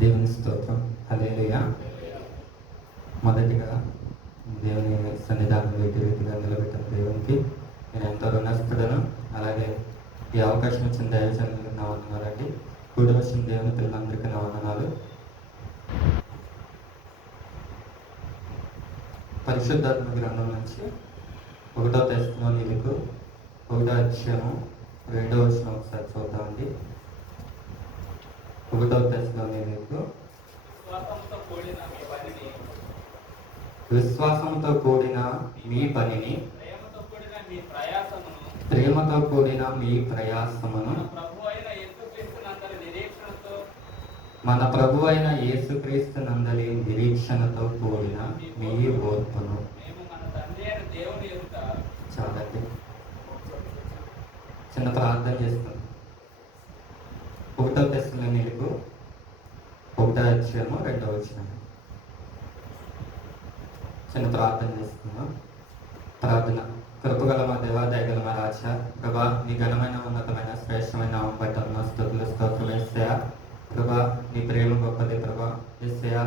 దేవుని స్తోత్రం. హల్లెలూయా. మొదటిగా దేవుని సన్నిధానం వేటి రీతిగా నిలబెట్టిన దేవునికి నేను ఎంతో రుణస్థుడను. అలాగే ఈ అవకాశం ఇచ్చిన దైవజనులకు నా వందనాలండి. కూడి వచ్చిన దేవుని పిల్లలందరికీ నా వందనాలు. పరిశుద్ధాత్మ గ్రంథం నుంచి 1 తెస్సలోనికీయులకు 1వ అధ్యాయము 2వ వచనం ఒకసారి చూద్దామండి. 1 తెస్సలోనికీయులకు విశ్వాసంతో కూడిన మీ పనిని, ప్రేమతో కూడిన మీ ప్రయాసమును మన ప్రభు అయిన యేసుక్రీస్తు నందలి నిరీక్షణతో కూడిన మీ ఓర్పును. చాలండి, చిన్న ప్రార్థన చేస్తాం. 1 తెస్సలోనికీయులకు 1వ అధ్యాయము 2వ వచనం. చిన్న ప్రార్థన చేస్తున్నాం. ప్రార్థన. కృపగల మా దేవా, దయగల మా రాజా, ప్రభా, నీ ఘనమైన ఉన్నతమైన శ్రేష్టమైన నామం బట్టి స్తుతులు స్తోత్రం యేసయ్యా. ప్రభా, నీ ప్రేమ గొప్పది ప్రభా. యేసయ్యా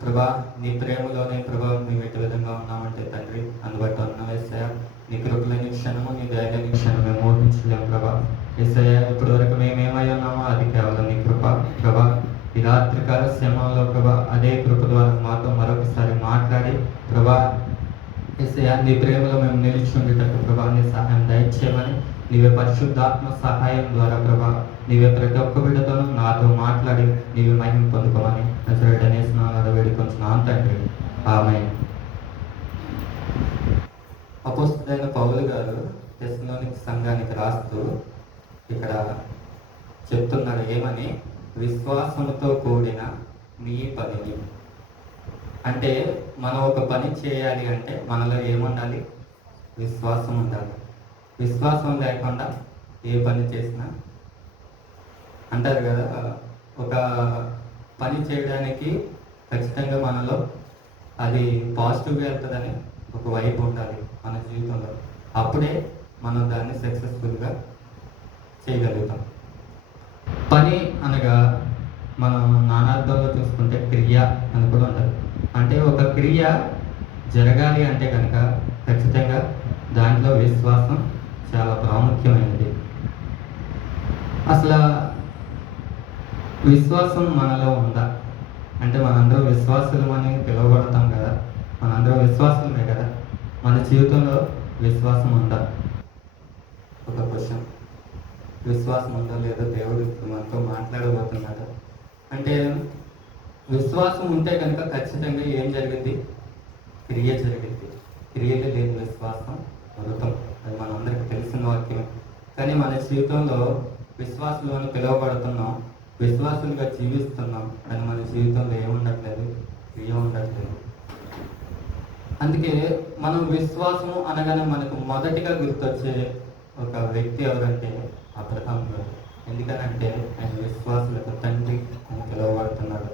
ప్రభా, నీ ప్రేమలోనే ప్రభా మేము ఎటు విధంగా ఉన్నామంటే తండ్రి, అందుబట్టి ఉన్నాం యేసయ్యా. నీ కృపలేని క్షణము, నీ దయలేని క్షణం మేము ఊహించలేము ప్రభా. యేసయ్యా, ఇప్పటి వరకు మేమేమై ఉన్నామో అది కేవలం నీ కృప ప్రభా. ఈ రాత్రికాల శ్రమంలో ప్రభా అదే కృప ద్వారా మాతో మరొకసారి మాట్లాడి ప్రభా, యేసయ్యా నీ ప్రేమలో మేము నిలిచి ఉండేటట్టు ప్రభా నీ సహాయం దయచేయమని, నీవే పరిశుద్ధాత్మ సహాయం ద్వారా ప్రభా నీవే ప్రతి ఒక్క బిడ్డతోనూ నాతో మాట్లాడి నీవే మహిమ పొందుకోమని నజరేయుడైన యేసు నామములో వేడుకొంచున్నాను తండ్రి. ఆమేన్. అపోస్తలుడైన పౌలు గారు తెస్సలోనికీ సంఘానికి రాస్తూ ఇక్కడ చెప్తున్నాడు ఏమని, విశ్వాసంతో కూడిన మీ పనిని. అంటే మనం ఒక పని చేయాలి అంటే మనలో ఏముండాలి? విశ్వాసం ఉండాలి. విశ్వాసం లేకుండా ఏ పని చేసినా, అంటారు కదా, ఒక పని చేయడానికి ఖచ్చితంగా మనలో అది పాజిటివ్గా వెళ్తుందని ఒక వైపు ఉండాలి మన జీవితంలో. అప్పుడే మనం దాన్ని సక్సెస్ఫుల్గా చేయగలుగుతాం. పని అనగా మనం నానార్థంలో చూసుకుంటే క్రియ అని కూడా ఉంటుంది. అంటే ఒక క్రియ జరగాలి అంటే కనుక ఖచ్చితంగా దాంట్లో విశ్వాసం చాలా ప్రాముఖ్యమైనది. అసలు విశ్వాసం మనలో ఉందా అంటే మనందరం విశ్వాసులు అని పిలువబడతాం కదా, మనందరం విశ్వాసులమే కదా. మన జీవితంలో విశ్వాసం ఉందా? ఒక క్వశ్చన్. విశ్వాసం ఉందో లేదో దేవుడు మనతో మాట్లాడబోతున్నాడు. అంటే విశ్వాసం ఉంటే కనుక ఖచ్చితంగా ఏం జరిగింది? క్రియ జరిగింది. క్రియలు లేని విశ్వాసం మృతం. అది మనందరికీ తెలిసిన వాక్యం. కానీ మన జీవితంలో విశ్వాసులు అని పిలువబడుతున్నాం, విశ్వాసులుగా జీవిస్తున్నాం, కానీ మన జీవితంలో ఏముండట్లేదు? క్రియ ఉండట్లేదు. అందుకే మనం విశ్వాసం అనగానే మనకు మొదటిగా గుర్తొచ్చే ఒక వ్యక్తి ఎవరంటే అబ్రహాం గారు. ఎందుకనంటే ఆయన విశ్వాసులకు తండ్రి అని పిలువబడుతున్నాడు.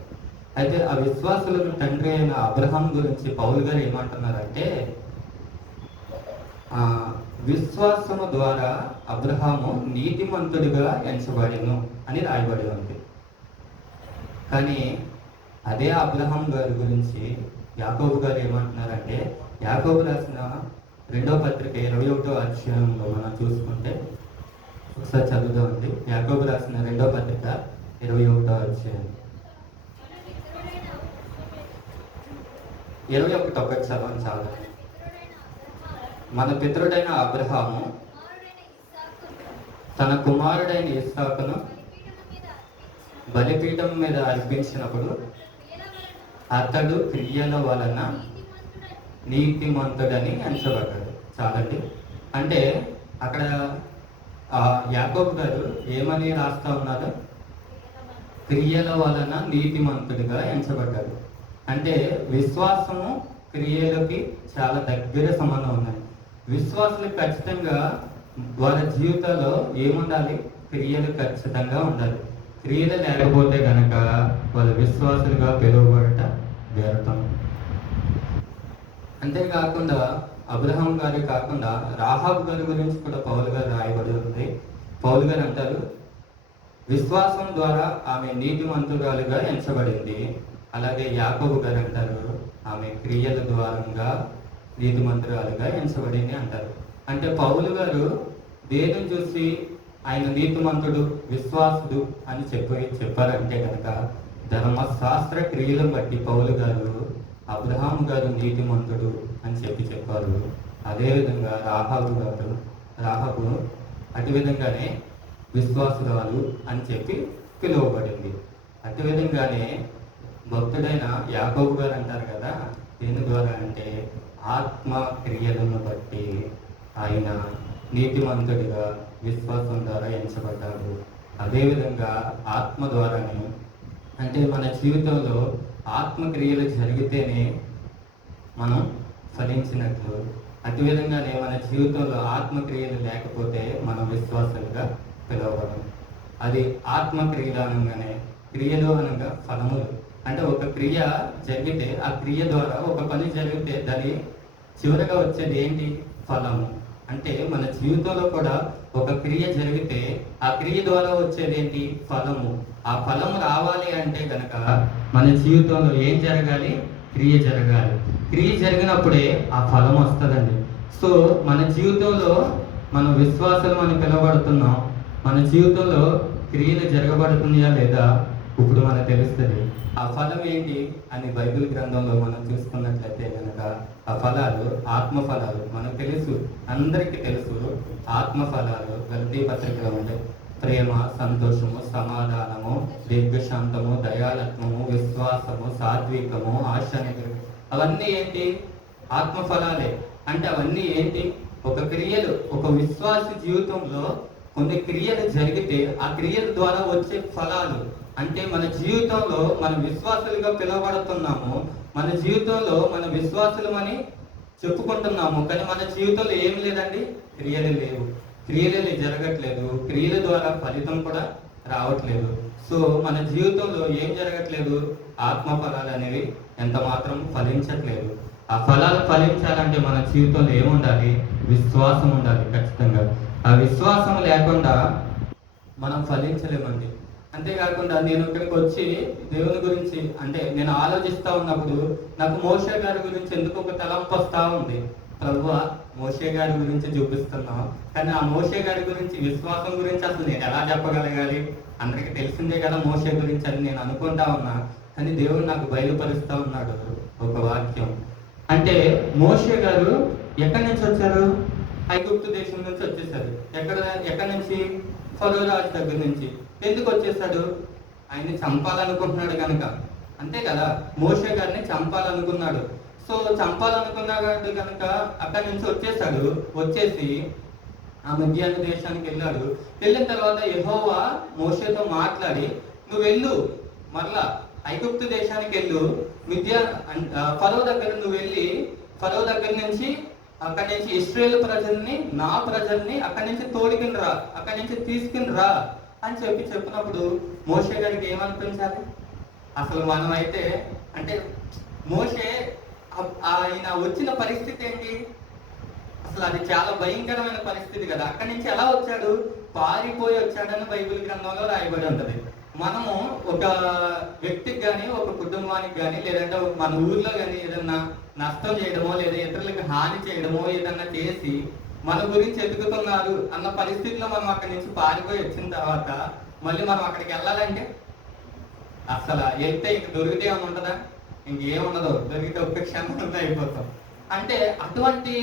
అయితే ఆ విశ్వాసులకు తండ్రి అయిన అబ్రహాం గురించి పౌలు గారు ఏమంటున్నారంటే, విశ్వాసము ద్వారా అబ్రహాము నీతిమంతుడిగా ఎంచబడెను అని రాయబడి ఉంది. కానీ అదే అబ్రహాం గారి గురించి యాకోబు గారు ఏమంటున్నారంటే, యాకోబు రాసిన 2వ పత్రిక 21వ అధ్యాయంలో మనం చూసుకుంటే ఒకసారి చదువుదామండి. యాకోబు రాసిన 2వ పత్రిక 21వ అధ్యాయం 21 ఒకటి చదవని చాలు. మన పితరుడైన అబ్రహాము తన కుమారుడైన ఇస్సాకును బలిపీఠం మీద అర్పించినప్పుడు అతడు క్రియల వలన నీతిమంతుడని ఎంచబడ్డాడు. చాలండి. అంటే అక్కడ యాకోబు గారు ఏమని రాస్తా ఉన్నారు? క్రియల వలన నీతిమంతుడిగా ఎంచబడ్డాడు. అంటే విశ్వాసము క్రియలకి చాలా దగ్గర సంబంధం ఉన్నాయి. విశ్వాసులకు ఖచ్చితంగా వాళ్ళ జీవితంలో ఏముండాలి? క్రియలు ఖచ్చితంగా ఉండాలి. క్రియలు లేకపోతే కనుక వాళ్ళ విశ్వాసులుగా పిలువబడట వ్యర్థం. అంతేకాకుండా అబ్రహాం గారి కాకుండా రాహాబు గారి గురించి కూడా పౌలు గారు రాయబడి ఉంది. పౌలు గారు అంటారు, విశ్వాసం ద్వారా ఆమె నీతిమంతురాలుగా ఎంచబడింది. అలాగే యాకోబు గారు అంటారు ఆమె క్రియల ద్వారంగా నీతిమంతురాలుగా ఎంచబడింది అంటారు. అంటే పౌలు గారు దేనిని చూసి ఆయన నీతిమంతుడు విశ్వాసుడు అని చెప్పారంటే కనుక ధర్మశాస్త్ర క్రియలను బట్టి పౌలు గారు అబ్రహాము గారు నీతిమంతుడు అని చెప్పారు. అదేవిధంగా రాహాబు అటు విధంగానే విశ్వాసురాలు అని చెప్పి పిలువబడింది. అటు విధంగానే భక్తుడైన యాకోబు గారు అంటారు కదా, దేని ద్వారా అంటే ఆత్మ క్రియలను బట్టి ఆయన నీతిమంతుడిగా విశ్వాసం ద్వారా ఎంచబడ్డాడు. అదేవిధంగా ఆత్మ ద్వారానే అంటే మన జీవితంలో ఆత్మక్రియలు జరిగితేనే మనం ఫలించినట్లు, అదేవిధంగానే మన జీవితంలో ఆత్మక్రియలు లేకపోతే మనం విశ్వాసాలుగా పిలవబడం. అది ఆత్మక్రియలు అనగానే క్రియలు అనగా ఫలములు. అంటే ఒక క్రియ జరిగితే ఆ క్రియ ద్వారా ఒక పని జరిగితే దాని చివరగా వచ్చేది ఏంటి? ఫలము. అంటే మన జీవితంలో కూడా ఒక క్రియ జరిగితే ఆ క్రియ ద్వారా వచ్చేది ఏంటి? ఫలము. ఆ ఫలము రావాలి అంటే కనుక మన జీవితంలో ఏం జరగాలి? క్రియ జరగాలి. క్రియ జరిగినప్పుడే ఆ ఫలం వస్తుందండి. సో మన జీవితంలో మనం విశ్వాసాలు మనం పిలవబడుతున్నాం. మన జీవితంలో క్రియలు జరగబడుతున్నాయా లేదా ఇప్పుడు మనకు తెలుస్తుంది. ఆ ఫలం ఏంటి అని బైబిల్ గ్రంథంలో మనం చూసుకున్నట్లయితే కనుక ఆ ఫలాలు ఆత్మ ఫలాలు మనకు తెలుసు, అందరికీ తెలుసు. ఆత్మ ఫలాలు గలతీ పత్రికలో ఉండే ప్రేమ, సంతోషము, సమాధానము, దీర్ఘశాంతము, దయాలత్వము, విశ్వాసము, సాత్వికము, ఆశానిగ్రహం, అవన్నీ ఏంటి? ఆత్మ ఫలాలే. అంటే అవన్నీ ఏంటి? ఒక క్రియలు, ఒక విశ్వాస జీవితంలో కొన్ని క్రియలు జరిగితే ఆ క్రియల ద్వారా వచ్చే ఫలాలు. అంటే మన జీవితంలో మనం విశ్వాసులుగా పిలువబడుతున్నాము, మన జీవితంలో మన విశ్వాసులమని చెప్పుకుంటున్నాము, కానీ మన జీవితంలో ఏం లేదండి? క్రియలు లేవు, క్రియలు జరగట్లేదు, క్రియల ద్వారా ఫలితం కూడా రావట్లేదు. సో మన జీవితంలో ఏం జరగట్లేదు? ఆత్మ ఫలాలు అనేవి ఎంత మాత్రం ఫలించట్లేదు. ఆ ఫలాలు ఫలించాలంటే మన జీవితంలో ఏముండాలి? విశ్వాసం ఉండాలి ఖచ్చితంగా. ఆ విశ్వాసం లేకుండా మనం ఫలించలేమండి. అంతేకాకుండా నేను ఇక్కడికి వచ్చి దేవుని గురించి అంటే నేను ఆలోచిస్తూ ఉన్నప్పుడు నాకు మోషే గారి గురించి ఎందుకు ఒక తలంపు వస్తూ ఉంది. ప్రభువా, మోషే గారి గురించి చూపిస్తున్నాం, కానీ ఆ మోషే గారి గురించి, విశ్వాసం గురించి అసలు నేను ఎలా చెప్పగలగాలి? అందరికీ తెలిసిందే కదా మోషే గురించి అని నేను అనుకుంటా ఉన్నా. కానీ దేవుడు నాకు బయలుపరుస్తూ ఉన్నాడు ఒక వాక్యం. అంటే మోషే గారు ఎక్కడి నుంచి వచ్చారు? ఐగుప్తు దేశం నుంచి వచ్చేసారు. ఎక్కడి నుంచి? ఫరో రాజు దగ్గర నుంచి. ఎందుకు వచ్చేసాడు? ఆయన్ని చంపాలనుకుంటున్నాడు కనుక. అంతే కదా, మోషే గారిని చంపాలనుకున్నాడు. సో చంపాలనుకున్నాడు కనుక అక్కడి నుంచి వచ్చేసాడు. వచ్చేసి ఆ మిద్యాను దేశానికి వెళ్ళాడు. వెళ్ళిన తర్వాత యెహోవా మోషేతో మాట్లాడి, నువ్వు వెళ్ళు, మరలా ఐగుప్తు దేశానికి వెళ్ళు, ఫరో దగ్గర నువ్వు వెళ్ళి ఫరో దగ్గర నుంచి అక్కడి నుంచి ఇశ్రాయేలు ప్రజల్ని, నా ప్రజల్ని అక్కడి నుంచి తోడుకుని రా, అక్కడి నుంచి తీసుకుని రా అని చెప్పినప్పుడు మోషే గారికి ఏమనిపించాలి? అసలు మనం అయితే అంటే మోషే ఆయన వచ్చిన పరిస్థితి ఏంటి? అసలు అది చాలా భయంకరమైన పరిస్థితి కదా. అక్కడి నుంచి ఎలా వచ్చాడు? పారిపోయి వచ్చాడని బైబిల్ గ్రంథంలో రాయబడి ఉంటది. మనము ఒక వ్యక్తికి కానీ, ఒక కుటుంబానికి కానీ, లేదంటే మన ఊర్లో కానీ ఏదన్నా నష్టం చేయడమో లేదా ఇతరులకు హాని చేయడమో ఏదన్నా చేసి మన గురించి ఎదుగుతున్నారు అన్న పరిస్థితిలో మనం అక్కడి నుంచి పారిపోయి వచ్చిన తర్వాత మళ్ళీ మనం అక్కడికి వెళ్ళాలంటే అసలు వెళ్తే ఇంక దొరికితే ఏమి ఉంటుందా? ఇంకేముండదు, దొరికితే ఒక్క క్షణంలో అయిపోతాం. అంటే అటువంటి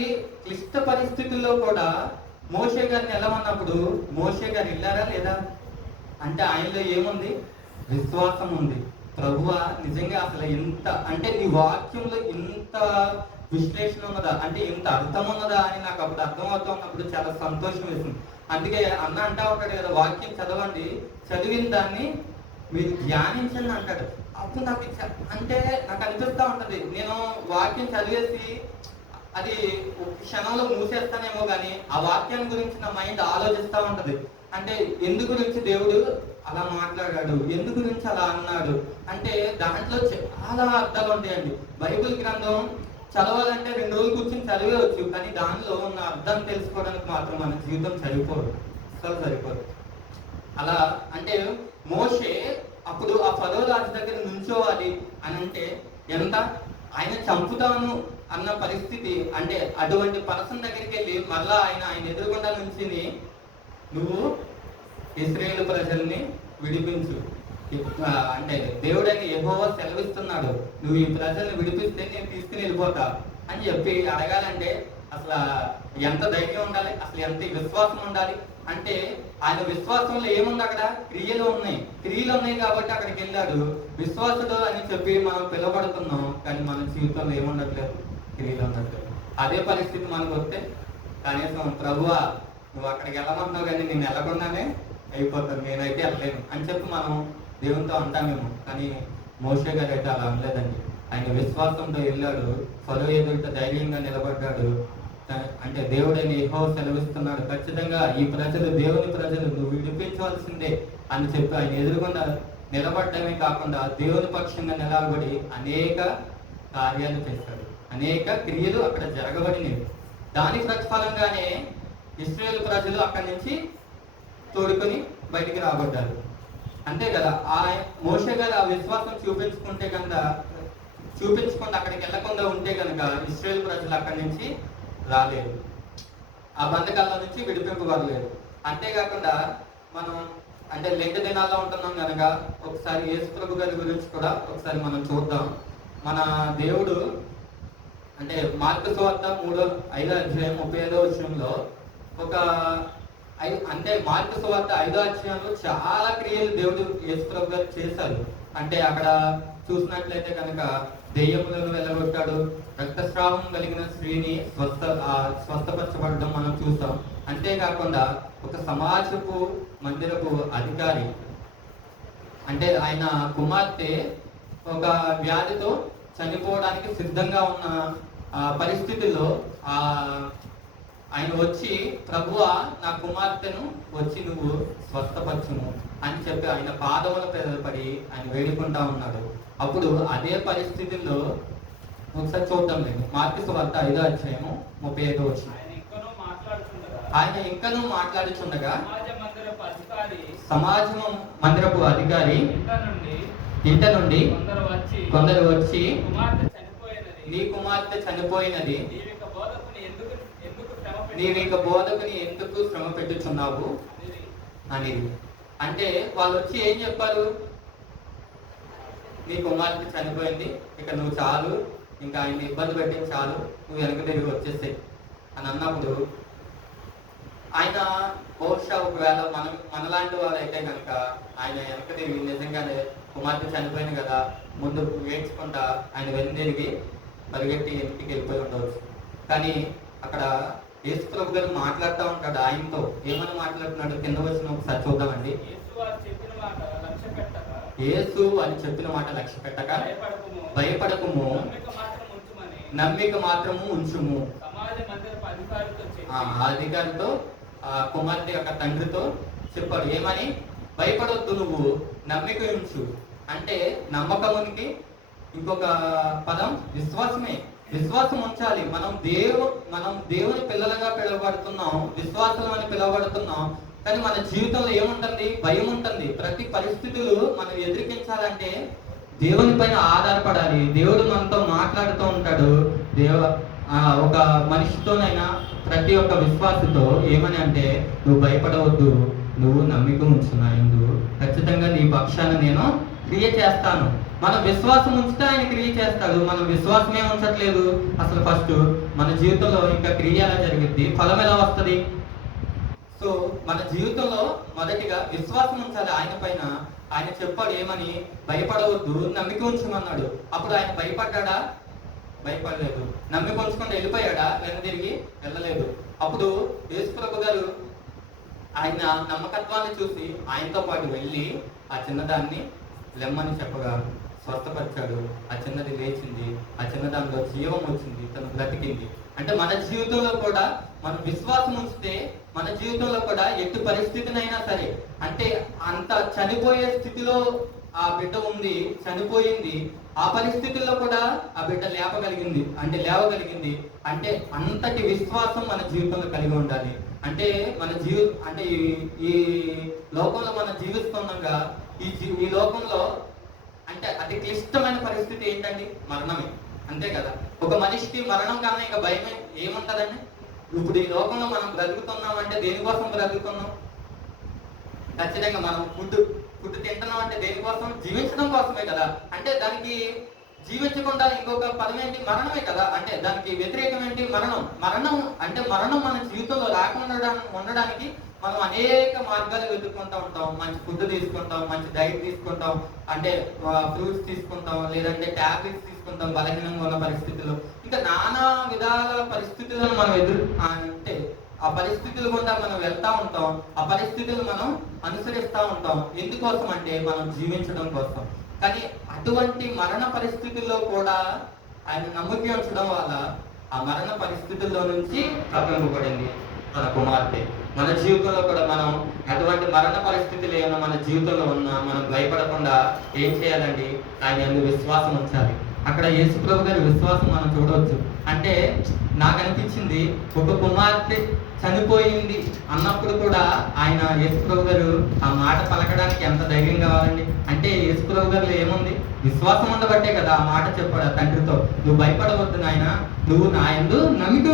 క్లిష్ట పరిస్థితుల్లో కూడా మోషే గారిని వెళ్ళమన్నప్పుడు మోషే గారు వెళ్ళారా లేదా? అంటే ఆయనలో ఏముంది? విశ్వాసం ఉంది. ప్రభువా, నిజంగా అసలు ఇంత అంటే నీ వాక్యంలో ఇంత విశ్లేషణ ఉన్నదా, అంటే ఇంత అర్థం ఉన్నదా అని నాకు అప్పుడు అర్థమవుతూ ఉన్నప్పుడు చాలా సంతోషం వేసింది. అందుకే అన్న అంటా ఉంటాడు కదా, వాక్యం చదవండి, చదివిన దాన్ని మీరు ధ్యానించండి అంటాడు. అప్పుడు నాకు అంటే నాకు అనిపిస్తూ ఉంటది, నేను వాక్యం చదివేసి అది క్షణంలో మూసేస్తానేమో కానీ ఆ వాక్యాన్ని గురించి నా మైండ్ ఆలోచిస్తూ ఉంటది. అంటే ఎందు గురించి దేవుడు అలా మాట్లాడాడు, ఎందు గురించి అలా అన్నాడు, అంటే దాంట్లో చాలా అర్థాలు ఉంటాయండి. బైబిల్ గ్రంథం చదవాలంటే 2 రోజులు కూర్చొని చదివేవచ్చు, కానీ దానిలో ఉన్న అర్థం తెలుసుకోవడానికి మాత్రం మన జీవితం సరిపోదు, అసలు సరిపోదు. అలా అంటే మోషే అప్పుడు ఆ ఫరో రాజు దగ్గర నుంచోవాలి అని అంటే ఎంత ఆయన చంపుతాను అన్న పరిస్థితి, అంటే అటువంటి పర్సన్ దగ్గరికి వెళ్ళి మళ్ళా ఆయన ఎదురుగుండా నుంచి నువ్వు ఇశ్రాయేలు ప్రజల్ని విడిపించు, అంటే దేవుడని యెహోవా సెలవిస్తున్నాడు, నువ్వు ఈ ప్రజల్ని విడిపిస్తే నేను తీసుకుని వెళ్ళిపోతా అని చెప్పి అడగాలంటే అసలు ఎంత ధైర్యం ఉండాలి, అసలు ఎంత విశ్వాసం ఉండాలి. అంటే ఆయన విశ్వాసంలో ఏముంది, అక్కడ క్రియలు ఉన్నాయి, క్రియలు ఉన్నాయి కాబట్టి అక్కడికి వెళ్ళాడు. విశ్వాసుడు అని చెప్పి మనం పిలువబడుతున్నాం, కానీ మన జీవితంలో ఏముండట్లేదు, క్రియలు ఉండట్లేదు. అదే పరిస్థితి మనకు వస్తే కనీసం ప్రభువా నువ్వు అక్కడికి వెళ్ళమన్నావు కానీ నేను వెళ్ళకుండానే అయిపోతాను, నేనైతే వెళ్ళలేను అని చెప్పి మనం దేవునితో అంటామేమో. కానీ మోషే గారు అయితే అలా అనలేదండి. ఆయన విశ్వాసంతో వెళ్ళాడు, ఫరో ఎదుట ధైర్యంగా నిలబడ్డాడు. అంటే దేవుడని యెహోవా సెలవిస్తున్నాడు, ఖచ్చితంగా ఈ ప్రజలు దేవుని ప్రజలు, నువ్వు విడిపించవలసిందే అని చెప్పి ఆయన ఎదురుగుండా నిలబడటమే కాకుండా దేవుని పక్షంగా నిలబడి అనేక కార్యాలు చేస్తాడు, అనేక క్రియలు అక్కడ జరగబడినవి. దాని ప్రతిఫలంగానే ఇశ్రాయేలు ప్రజలు అక్కడి నుంచి తోడుకొని బయటికి రాబడ్డారు. అంతే కదా, ఆ మోషే గారు ఆ విశ్వాసం చూపించకుండా అక్కడికి వెళ్లకుండా ఉంటే కనుక ఇశ్రాయేలు ప్రజలు అక్కడి నుంచి రాలేదు, ఆ బంధకాల నుంచి విడిపింపబడలేదు. అంతేకాకుండా మనం అంటే లెంట దినాల్లో ఉంటున్నాం కనుక ఒకసారి యేసు ప్రభు గారి గురించి కూడా ఒకసారి మనం చూద్దాం. మన దేవుడు అంటే మార్కు సువార్త 5:35 ఒక అంటే మార్కు సువార్త 5వ చాలా క్రియలు దేవుడు యేసు ప్రభు గారు చేశారు. అంటే అక్కడ చూసినట్లయితే కనుక దెయ్యములను వెళ్ళగొట్టాడు, రక్తస్రావం కలిగిన స్త్రీని స్వస్థపరచబడడం మనం చూస్తాం. అంతేకాకుండా ఒక సమాజపు మందిరపు అధికారి, అంటే ఆయన కుమార్తె ఒక వ్యాధితో చనిపోవడానికి సిద్ధంగా ఉన్న పరిస్థితుల్లో ఆయన వచ్చి ప్రభువా నా కుమార్తెను వచ్చి నువ్వు స్వస్థపరచును అని చెప్పి ఆయన పాదముల పడి ఆయన వేడుకుంటా ఉన్నాడు. అప్పుడు అదే పరిస్థితుల్లో ఒకసారి చూద్దాం లేదు, మార్కు సువార్త 5:35 ఆయన ఇంకనూ మాట్లాడుచుండగా సమాజ మందిరపు అధికారి ఇంట నుండి కొందరు వచ్చి నీ కుమార్తె చనిపోయినది, నీవిక బోధకుని ఎందుకు శ్రమ పెట్టుచున్నావు అని. అంటే వాళ్ళు వచ్చి ఏం చెప్పారు, నీ కుమార్తె చనిపోయింది, ఇక నువ్వు చాలు, ఇంకా ఆయన ఇబ్బంది పెట్టి చాలు, నువ్వు వెనక తిరిగి వచ్చేసాయి అని అన్నప్పుడు ఆయన బహుశా ఒకవేళ మనలాంటి వాళ్ళు అయితే కనుక ఆయన వెనక తిరిగి నిజంగానే కుమార్తె చనిపోయింది కదా ముందు వేడ్చుకుంటా ఆయన వెను తిరిగి పరిగెట్టి ఇంటికి వెళ్ళిపోయి ఉండవచ్చు. కానీ అక్కడ యేసు ప్రభు గారు మాట్లాడుతూ ఉంటాడు ఆయనతో. ఏమని మాట్లాడుతున్నాడు కింద వచ్చిన ఒకసారి చూద్దామండి. యేసు అని చెప్పిన మాట లక్ష్య పెట్టక భయపడకుము, నమ్మిక మాత్రము ఉంచుము. అధికారితో ఆ కుమార్తె యొక్క తండ్రితో చెప్పాడు ఏమని, భయపడొద్దు, నువ్వు నమ్మిక ఉంచు. అంటే నమ్మకమునికి ఇంకొక పదం విశ్వాసమే. విశ్వాసం ఉంచాలి. మనం దేవుని పిల్లలుగా పిలువబడుతున్నాం, విశ్వాసం అని పిలువబడుతున్నాం. కానీ మన జీవితంలో ఏముంటుంది, భయం ఉంటుంది. ప్రతి పరిస్థితులు మనం ఎదుర్కొంచాలంటే దేవుని పైన ఆధారపడాలి. దేవుడు మనతో మాట్లాడుతూ ఉంటాడు. ఒక మనిషితోనైనా ప్రతి ఒక్క విశ్వాసతో ఏమని అంటే, నువ్వు భయపడవద్దు, నువ్వు నమ్మిక ఉంచున్నాయందు ఖచ్చితంగా నీ పక్షాన నేను క్రియ చేస్తాను. మన విశ్వాసం ఉంచితే ఆయన క్రియ చేస్తాడు. మనం విశ్వాసమే ఉంచట్లేదు. అసలు ఫస్ట్ మన జీవితంలో ఇంకా క్రియ ఎలా జరిగింది, ఫలం ఎలా వస్తుంది? సో మన జీవితంలో మొదటిగా విశ్వాసం ఉంచాలి ఆయన పైన. ఆయన చెప్పాడు ఏమని, భయపడవద్దు, నమ్మిక ఉంచమన్నాడు. అప్పుడు ఆయన భయపడ్డా? భయపడలేదు. నమ్మిక ఉంచకుండా వెళ్ళిపోయాడా? తిరిగి వెళ్ళలేదు. అప్పుడు యేసు ప్రభు గారు ఆయన నమ్మకత్వాన్ని చూసి ఆయనతో పాటు వెళ్ళి ఆ చిన్నదాన్ని లెమ్మని చెప్పగా స్వస్థపరిచాడు. ఆ చిన్నది లేచింది, ఆ చిన్నదానిలో జీవం వచ్చింది, తను బ్రతికింది. అంటే మన జీవితంలో కూడా మనం విశ్వాసం ఉంచితే మన జీవితంలో కూడా ఎట్టి పరిస్థితినైనా సరే, అంటే అంత చనిపోయే స్థితిలో ఆ బిడ్డ ఉంది, చనిపోయింది, ఆ పరిస్థితుల్లో కూడా ఆ బిడ్డ లేవగలిగింది. అంటే అంతటి విశ్వాసం మన జీవితంలో కలిగి ఉండాలి. అంటే మన అంటే ఈ లోకంలో మనం జీవిస్తుండగా ఈ లోకంలో అంటే అతి క్లిష్టమైన పరిస్థితి ఏంటండి? మరణమే, అంతే కదా. ఒక మనిషికి మరణం కన్నా ఇంకా భయమే ఏముంటదండి? ఇప్పుడు ఈ లోకంలో మనం బ్రతుకుతున్నాం అంటే దేనికోసం బ్రతుకుతున్నాం? ఖచ్చితంగా మనం ఫుడ్ తింటున్నాం అంటే దేనికోసం? జీవించడం కోసమే కదా. అంటే దానికి జీవించకుండా ఇంకొక పదం ఏంటి? మరణమే కదా. అంటే దానికి వ్యతిరేకం ఏంటి? మరణం అంటే మరణం మన జీవితంలో రాకుండా ఉండడానికి మనం అనేక మార్గాలు వెతుక్కుంటూ ఉంటాం. మంచి ఫుడ్ తీసుకుంటాం, మంచి డైట్ తీసుకుంటాం, అంటే ఫ్రూట్స్ తీసుకుంటాం, లేదంటే టాబ్లెట్స్ తీసుకుంటాం బలహీనంగా ఉన్న పరిస్థితుల్లో. ఇంకా నానా విధాల పరిస్థితులను మనం అంటే ఆ పరిస్థితులు గుండా మనం వెళ్తా ఉంటాం. ఆ పరిస్థితులు మనం అనుసరిస్తూ ఉంటాం. ఎందుకోసం అంటే మనం జీవించడం కోసం. కానీ అటువంటి మరణ పరిస్థితుల్లో కూడా ఆయన నమ్మకం ఉంచడం వల్ల ఆ మరణ పరిస్థితుల్లో నుంచి తప్పింపబడింది మన కుమార్తె. మన జీవితంలో కూడా మనం అటువంటి మరణ పరిస్థితులు ఏమైనా మన జీవితంలో ఉన్నా మనం భయపడకుండా ఏం చేయాలండి? ఆయన యందు విశ్వాసం ఉంచాలి. అక్కడ యేసుప్రభు గారి విశ్వాసం మనం చూడవచ్చు. అంటే నాకు అనిపించింది, ఒక కుమార్తె చనిపోయింది అన్నప్పుడు కూడా ఆయన యేసుప్రభు గారు ఆ మాట పలకడానికి ఎంత ధైర్యం కావాలండి? అంటే యేసుప్రభు గారిలో ఏముంది? విశ్వాసం ఉండబట్టే కదా ఆ మాట చెప్పాడు ఆ తండ్రితో. నువ్వు భయపడవద్దు నాయన, నువ్వు నా యందు నమ్మిక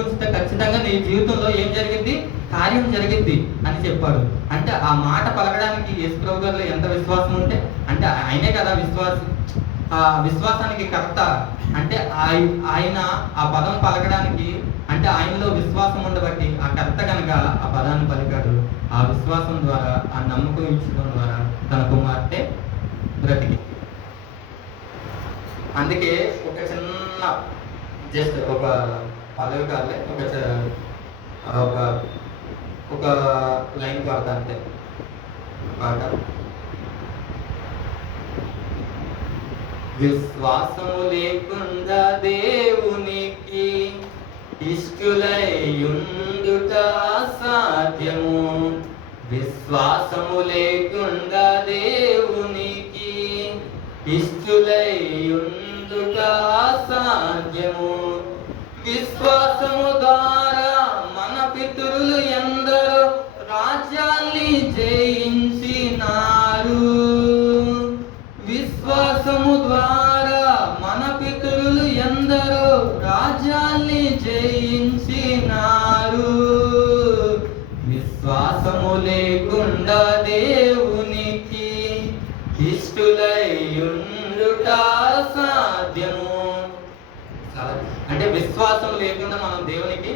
ఉంచితే ఖచ్చితంగా నీ జీవితంలో ఏం జరిగింది? కార్యం జరిగింది అని చెప్పాడు. అంటే ఆ మాట పలకడానికి యేసుప్రభు గారిలో ఎంత విశ్వాసం ఉంటే, అంటే ఆయనే కదా ఆ విశ్వాసానికి కర్త. అంటే ఆయన ఆ పదం పలకడానికి అంటే ఆయనలో విశ్వాసం ఉండబట్టి ఆ కర్త కనుక ఆ పదాన్ని పలికాడు. ఆ విశ్వాసం ద్వారా, ఆ నమ్మకం ఇచ్చడం ద్వారా తన కుమార్తె బ్రతికి. అందుకే ఒక చిన్న జస్ట్ ఒక పదవి కాదులే, ఒక లైన్ పాడతా అంతే. పాట. విశ్వాసము లేకుండా దేవునికి ఇష్టులైయుండుట అసాధ్యము. విశ్వాసము లేకుండా దేవునికి ఇష్టులైయుండుట అసాధ్యము. విశ్వాసము ద్వారా మన పితరులు ఎందరో రాజ్యాల్ని జయించినారు. విశ్వాసము ద్వారా మన పితరులు ఎందరో రాజ్యాల్ని జయించినారు. విశ్వాసము లేకుండా దేవునికి ఇష్టులైయుండుట అసాధ్యము. అంటే విశ్వాసం లేకుండా మనం దేవునికి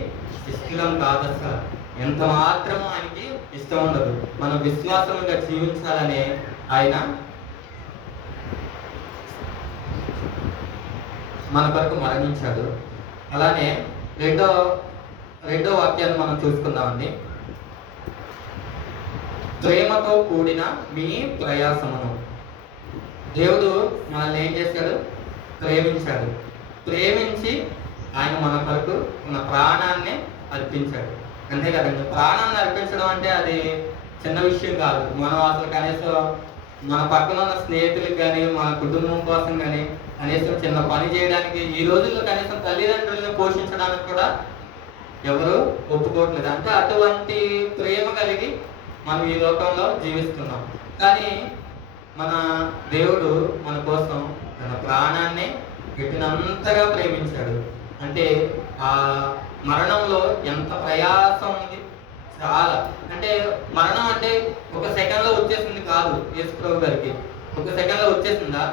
ఇష్టం కాదు. సార్ ఎంత మాత్రమో ఆయనకి ఇష్టం ఉండదు. మనం విశ్వాసంగా జీవించాలని ఆయన మన కొరకు మరణించాడు. అలానే రెండో వాక్యాన్ని మనం చూసుకుందామండి. ప్రేమతో కూడిన మీ ప్రయాసమును. దేవుడు మనల్ని ఏం చేశాడు? ప్రేమించాడు. ప్రేమించి ఆయన మన కొరకు మన ప్రాణాన్ని అర్పించాడు. అంతే కదండి. ప్రాణాన్ని అర్పించడం అంటే అది చిన్న విషయం కాదు. మనం అసలు కనీసం మన పక్కన ఉన్న స్నేహితులకు కానీ, మన కుటుంబం కోసం కానీ కనీసం చిన్న పని చేయడానికి ఈ రోజుల్లో కనీసం తల్లిదండ్రులను పోషించడానికి కూడా ఎవరు ఒప్పుకోవట్లేదు. అంటే అటువంటి ప్రేమ కలిగి మనం ఈ లోకంలో జీవిస్తున్నాం. కానీ మన దేవుడు మన కోసం తన ప్రాణాన్ని పెట్టినంతగా ప్రేమించాడు. అంటే ఆ మరణంలో ఎంత ప్రయాసం ఉంది, చాలా. అంటే మరణం అంటే ఒక సెకండ్లో వచ్చేసింది కాదు. యేసుప్రభు గారికి ఒక సెకండ్లో వచ్చేసిందా?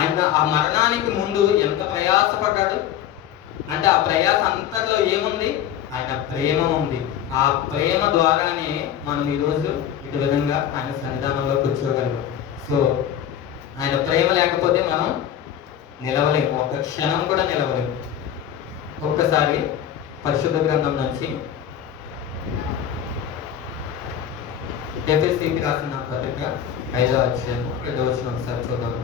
ఆయన ఆ మరణానికి ముందు ఎంత ప్రయాసపడ్డాడు. అంటే ఆ ప్రయాస అంతట్లో ఏముంది? ఆయన ప్రేమ ఉంది. ఆ ప్రేమ ద్వారానే మనం ఈరోజు ఇటు విధంగా ఆయన సన్నిధానంలో కూర్చోగలిగాం. సో ఆయన ప్రేమ లేకపోతే మనం నిలవలేము, ఒక క్షణం కూడా నిలవలేము. ఒక్కసారి పరిశుద్ధ గ్రంథం నుంచి ఎఫెసీకి రాసిన పత్రిక 5వ అధ్యాయం 2వ వచనం ఒకసారి చూద్దాం.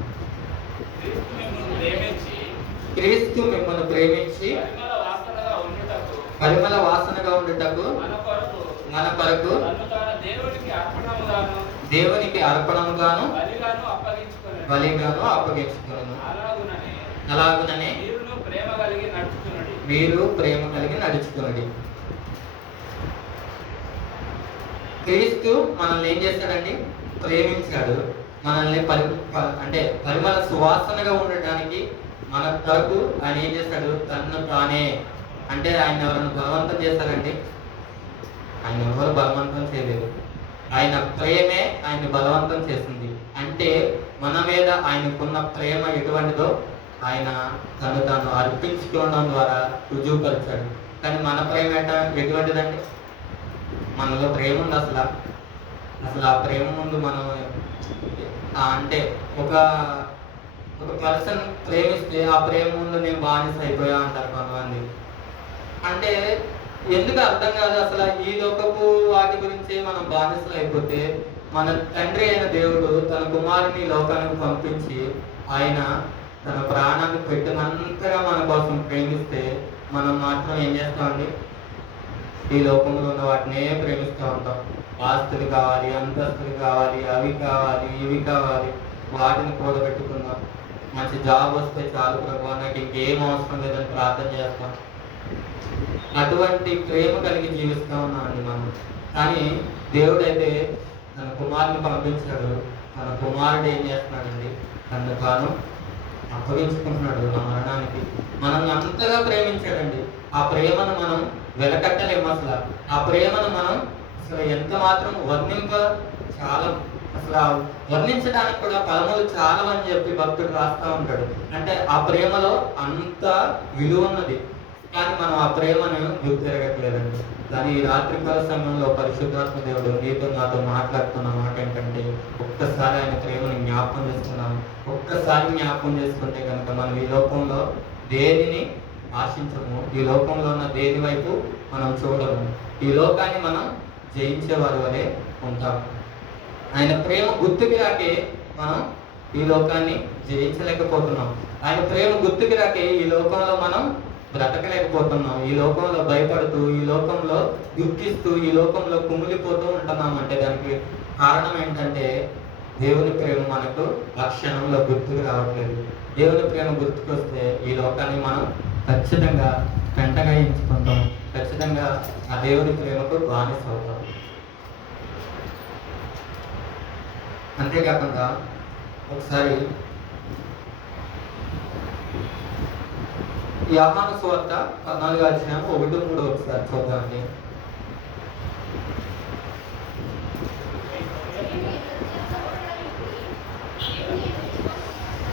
క్రీస్తు మిమ్మల్ని ప్రేమించి పరిమళ వాసనగా ఉండుటకు మన కొరకు దేవునికి అర్పణముగాను బలిగాను అప్పగించుకున్నాను. అలాగుననే మీరు ప్రేమ కలిగి నడుచుకున్నది. క్రీస్తు మనల్ని ఏం చేశాడండి? ప్రేమించాడు. మనల్ని అంటే పరిమళ సువాసనగా ఉండడానికి మన కొరకు ఆయన ఏం చేశాడు? తన్ను తానే, అంటే ఆయన ఎవరైనా బలవంతం చేశారండి? ఆయన ఎవరు బలవంతం చేయలేదు. ఆయన ప్రేమే ఆయన్ని బలవంతం చేసింది. అంటే మన మీద ఆయనకున్న ప్రేమ ఎటువంటిదో ఆయన తను తాను అర్పించుకోవడం ద్వారా రుజువుపరిచాడు. కానీ మన ప్రేమ ఎటువంటిదండి? మనలో ప్రేమ ఉంది అసలు ఆ ప్రేమ ముందు మనం అంటే ఒక పర్సన్ ప్రేమిస్తే ఆ ప్రేమ ముందు నేను బానిస అయిపోయా అంటారు కొంతమంది. అంటే ఎందుకు అర్థం కాదు. అసలు ఈ లోకపు వాటి గురించి మనం బానిసలు అయిపోతే మన తండ్రి అయిన దేవుడు తన కుమారుని లోకానికి పంపించి ఆయన తన ప్రాణాన్ని పెట్టినంతగా మన కోసం ప్రేమిస్తే మనం మాత్రం ఏం చేస్తామండి? ఈ లోకంలో ఉన్న వాటినే ప్రేమిస్తూ ఉంటాం. ఆస్తులు కావాలి, అంతస్తులు కావాలి, అవి కావాలి, ఇవి కావాలి, వాటిని కూడబెట్టుకుందాం. మంచి జాబ్ వస్తే చాలు ప్రభు, నాకు ఇంకేం అవసరం లేదని ప్రార్థన చేస్తాం. అటువంటి ప్రేమ కలిగి జీవిస్తూ ఉన్నామండి మనం. కానీ దేవుడైతే తన కుమారుని పంపించాడు. తన కుమారుడు ఏం చేస్తున్నాడండి? తను తాను అప్పగించుకుంటున్నాడు ఆ మరణానికి. మనల్ని అంతగా ప్రేమించాడండి. ఆ ప్రేమను మనం వెలకట్టలేము. ఆ ప్రేమను మనం అసలు ఎంత మాత్రం చాలా అసలు వర్ణించడానికి కూడా పదములు చాలా అని చెప్పి భక్తుడు రాస్తూ ఉంటాడు. అంటే ఆ ప్రేమలో అంత విలువ ఉన్నది. కానీ మనం ఆ ప్రేమను గుర్తిరగట్లేదండి. కానీ ఈ రాత్రికాల సమయంలో పరిశుద్ధాత్మ దేవుడు నీతో నాతో మాట్లాడుతున్న మాట ఏంటంటే, ఒక్కసారి ఆయన ప్రేమను జ్ఞాపకం చేసుకున్నాము. ఒక్కసారి జ్ఞాపకం చేసుకుంటే కనుక మనం ఈ లోకంలో దేనిని ఆశించము, ఈ లోకంలో ఉన్న దేని వైపు మనం చూడము, ఈ లోకాన్ని మనం జయించేవారి వలె ఉంటాము. ఆయన ప్రేమ గుర్తుకి రాకే మనం ఈ లోకాన్ని జయించలేకపోతున్నాం. ఆయన ప్రేమ గుర్తుకి రాకే ఈ లోకంలో మనం బ్రతకలేకపోతున్నాం. ఈ లోకంలో భయపడుతూ, ఈ లోకంలో దుఃఖిస్తూ, ఈ లోకంలో కుమిలిపోతూ ఉంటున్నాం. అంటే దానికి కారణం ఏంటంటే దేవుని ప్రేమ మనకు ఆ క్షణంలో గుర్తుకు రావట్లేదు. దేవుని ప్రేమ గుర్తుకొస్తే ఈ లోకాన్ని మనం ఖచ్చితంగా పెంటగా ఎంచుకుంటాం. ఖచ్చితంగా ఆ దేవుని ప్రేమకు బానిస అవుతాం. అంతేకాకుండా ఒకసారి యోహాను సువార్త 14వ అధ్యాయం 1-3 ఒకసారి చూద్దామండి.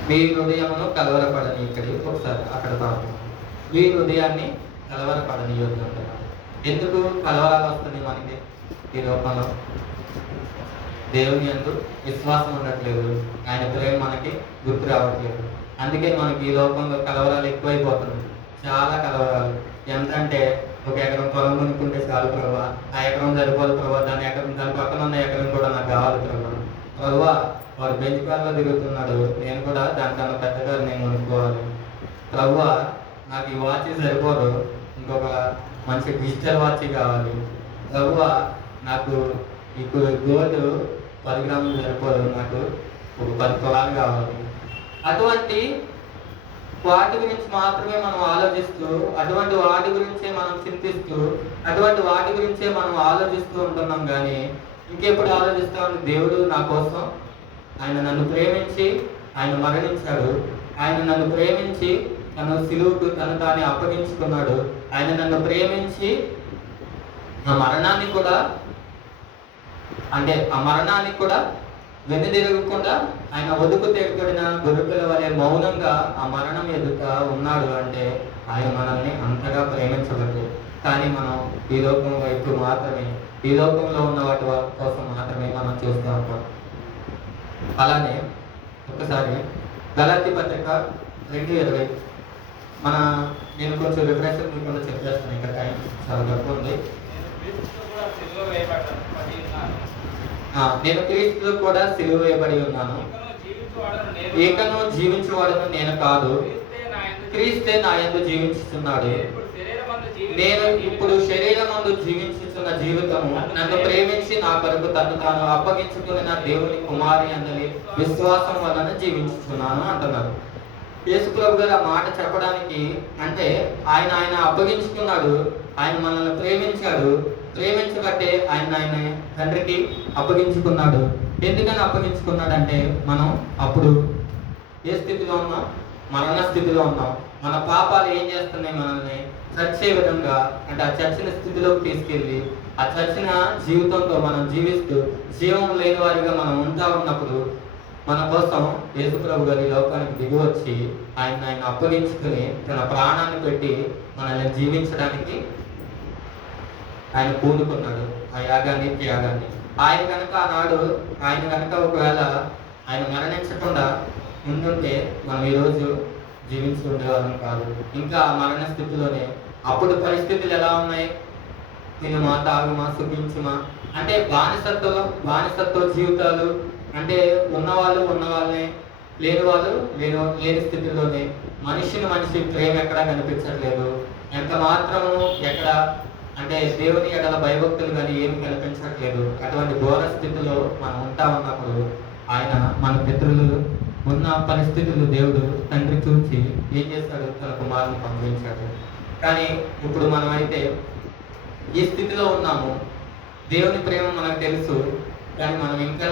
మీ హృదయమును కలవరపడని, ఇక్కడి ఒకసారి అక్కడ తాము మీ హృదయాన్ని కలవరపడనియొద్దు. ఎందుకు కలవరాలు వస్తున్నాయి మనకి? ఈ లోకంలో దేవుని యందు విశ్వాసం ఉండట్లేదు. ఆయన ప్రేమ మనకి గుర్తు రావట్లేదు. అందుకే మనకి ఈ లోకంలో కలవరాలు ఎక్కువైపోతున్నాయి. చాలా కలవరాలు. ఎంత అంటే ఒక ఎకరం పొలం కొనుక్కుంటే చాలు ప్రభా, ఆ ఎకరం సరిపోదు ప్రభా, దాని పక్కన ఉన్న ఎకరం కూడా నాకు కావాలి ప్రభా. వాడు బెంచ్ కార్లో తిరుగుతున్నాడు, నేను కూడా దానికన్నా పెద్ద కారు నేను కొనుక్కోవాలి ప్రభా. నాకు ఈ వాచ్ సరిపోదు, ఇంకొక మంచి డిజిటల్ వాచ్ కావాలి ప్రభా. నాకు ఈ గోల్డ్ 10 గ్రాములు సరిపోదు, నాకు ఒక 10 తులాలు కావాలి. అటువంటి వాటి గురించి మాత్రమే మనం ఆలోచిస్తూ, అటువంటి వాటి గురించే మనం చింతిస్తూ, అటువంటి వాటి గురించే మనం ఆలోచిస్తూ ఉంటున్నాం. కానీ ఇంకెప్పుడు ఆలోచిస్తామని, దేవుడు నా కోసం ఆయన నన్ను ప్రేమించి ఆయన మరణించాడు. ఆయన నన్ను ప్రేమించి తన సిలువకు తను తానే అప్పగించుకున్నాడు. ఆయన నన్ను ప్రేమించి ఆ మరణాన్ని కూడా, అంటే ఆ మరణానికి కూడా వెన్నుదిరగకుండా ఆయన ఒదుకు తెగబడిన గొర్రెపిల్ల వలె మౌనంగా ఆ మరణం ఎదుట ఉన్నాడు. అంటే ఆయన మనల్ని అంతగా ప్రేమించబట్టు. కానీ మనం ఈ లోకం వైపు మాత్రమే, ఈ లోకంలో ఉన్న వాటి కోసం మాత్రమే మనం చూస్తూ ఉంటాం. అలానే ఒకసారి గలాతీ పత్రిక 2:20 నేను కొంచెం రిఫరెన్స్ కూడా చెప్పేస్తాను. ఇంకా టైం చాలా తక్కువ ఉంది. నేను క్రీస్తులో కూడా సిలువ వేయబడి ఉన్నాను, ఏకను జీవించేవాడను నేను కాదు, క్రీస్తే నా యందు జీవించుతున్నాడు. నేను ఇప్పుడు శరీరమందు జీవించుతున్న జీవితము నన్ను ప్రేమించి నా కొరకు తను తాను అప్పగించుకుని నా దేవుని కుమారి అందరి విశ్వాసం వలన జీవించుతున్నాను అంటున్నారు. యేసుప్రభు గారు ఆ మాట చెప్పడానికి, అంటే ఆయన అప్పగించుకున్నాడు, ఆయన మనల్ని ప్రేమించాడు, ప్రేమించబట్టే ఆయన తండ్రికి అప్పగించుకున్నాడు. ఎందుకని అప్పగించుకున్నాడంటే మనం అప్పుడు ఏ స్థితిలో ఉన్నాం? మరణ స్థితిలో ఉన్నాం. మన పాపాలు ఏం చేస్తున్నాయి? మనల్ని చచ్చే విధంగా, అంటే ఆ చచ్చిన స్థితిలోకి తీసుకెళ్ళి ఆ చచ్చిన జీవితంతో మనం జీవిస్తూ జీవం లేని వారిగా మనం ఉంటా ఉన్నప్పుడు మన కోసం యేసుప్రభు గారి లోకానికి దిగి వచ్చి ఆయన అప్పగించుకుని తన ప్రాణాన్ని పెట్టి మనల్ని జీవించడానికి ఆయన పూనుకున్నాడు. ఆ యాగాన్ని, త్యాగాన్ని. ఆయన కనుక ఒకవేళ ఆయన మరణించకుండా ఉండుంటే మనం ఈరోజు జీవించి ఉండేవాళ్ళం కాదు. ఇంకా మరణ స్థితిలోనే. అప్పుడు పరిస్థితులు ఎలా ఉన్నాయి? తినుమా, తాగుమా, సుఖించుమా, అంటే బానిసత్వ జీవితాలు. అంటే ఉన్నవాళ్ళు ఉన్నవాళ్ళనే, లేని వాళ్ళు లేని స్థితిలోనే. మనిషి ప్రేమ ఎక్కడా కనిపించట్లేదు. ఎంత మాత్రము ఎక్కడ అంటే దేవుని ఎడల భయభక్తులు కానీ ఏమి కనిపించట్లేదు. అటువంటి ఘోర స్థితిలో మనం ఉంటా ఉన్నప్పుడు ఆయన మన పితరులు ఉన్న పరిస్థితులు దేవుడు తండ్రి చూసి ఏం చేశాడు? తన కుమారుని పంపించాడు. కానీ ఇప్పుడు మనం అయితే ఈ స్థితిలో ఉన్నాము. దేవుని ప్రేమ మనకు తెలుసు, కానీ మనం ఇంకా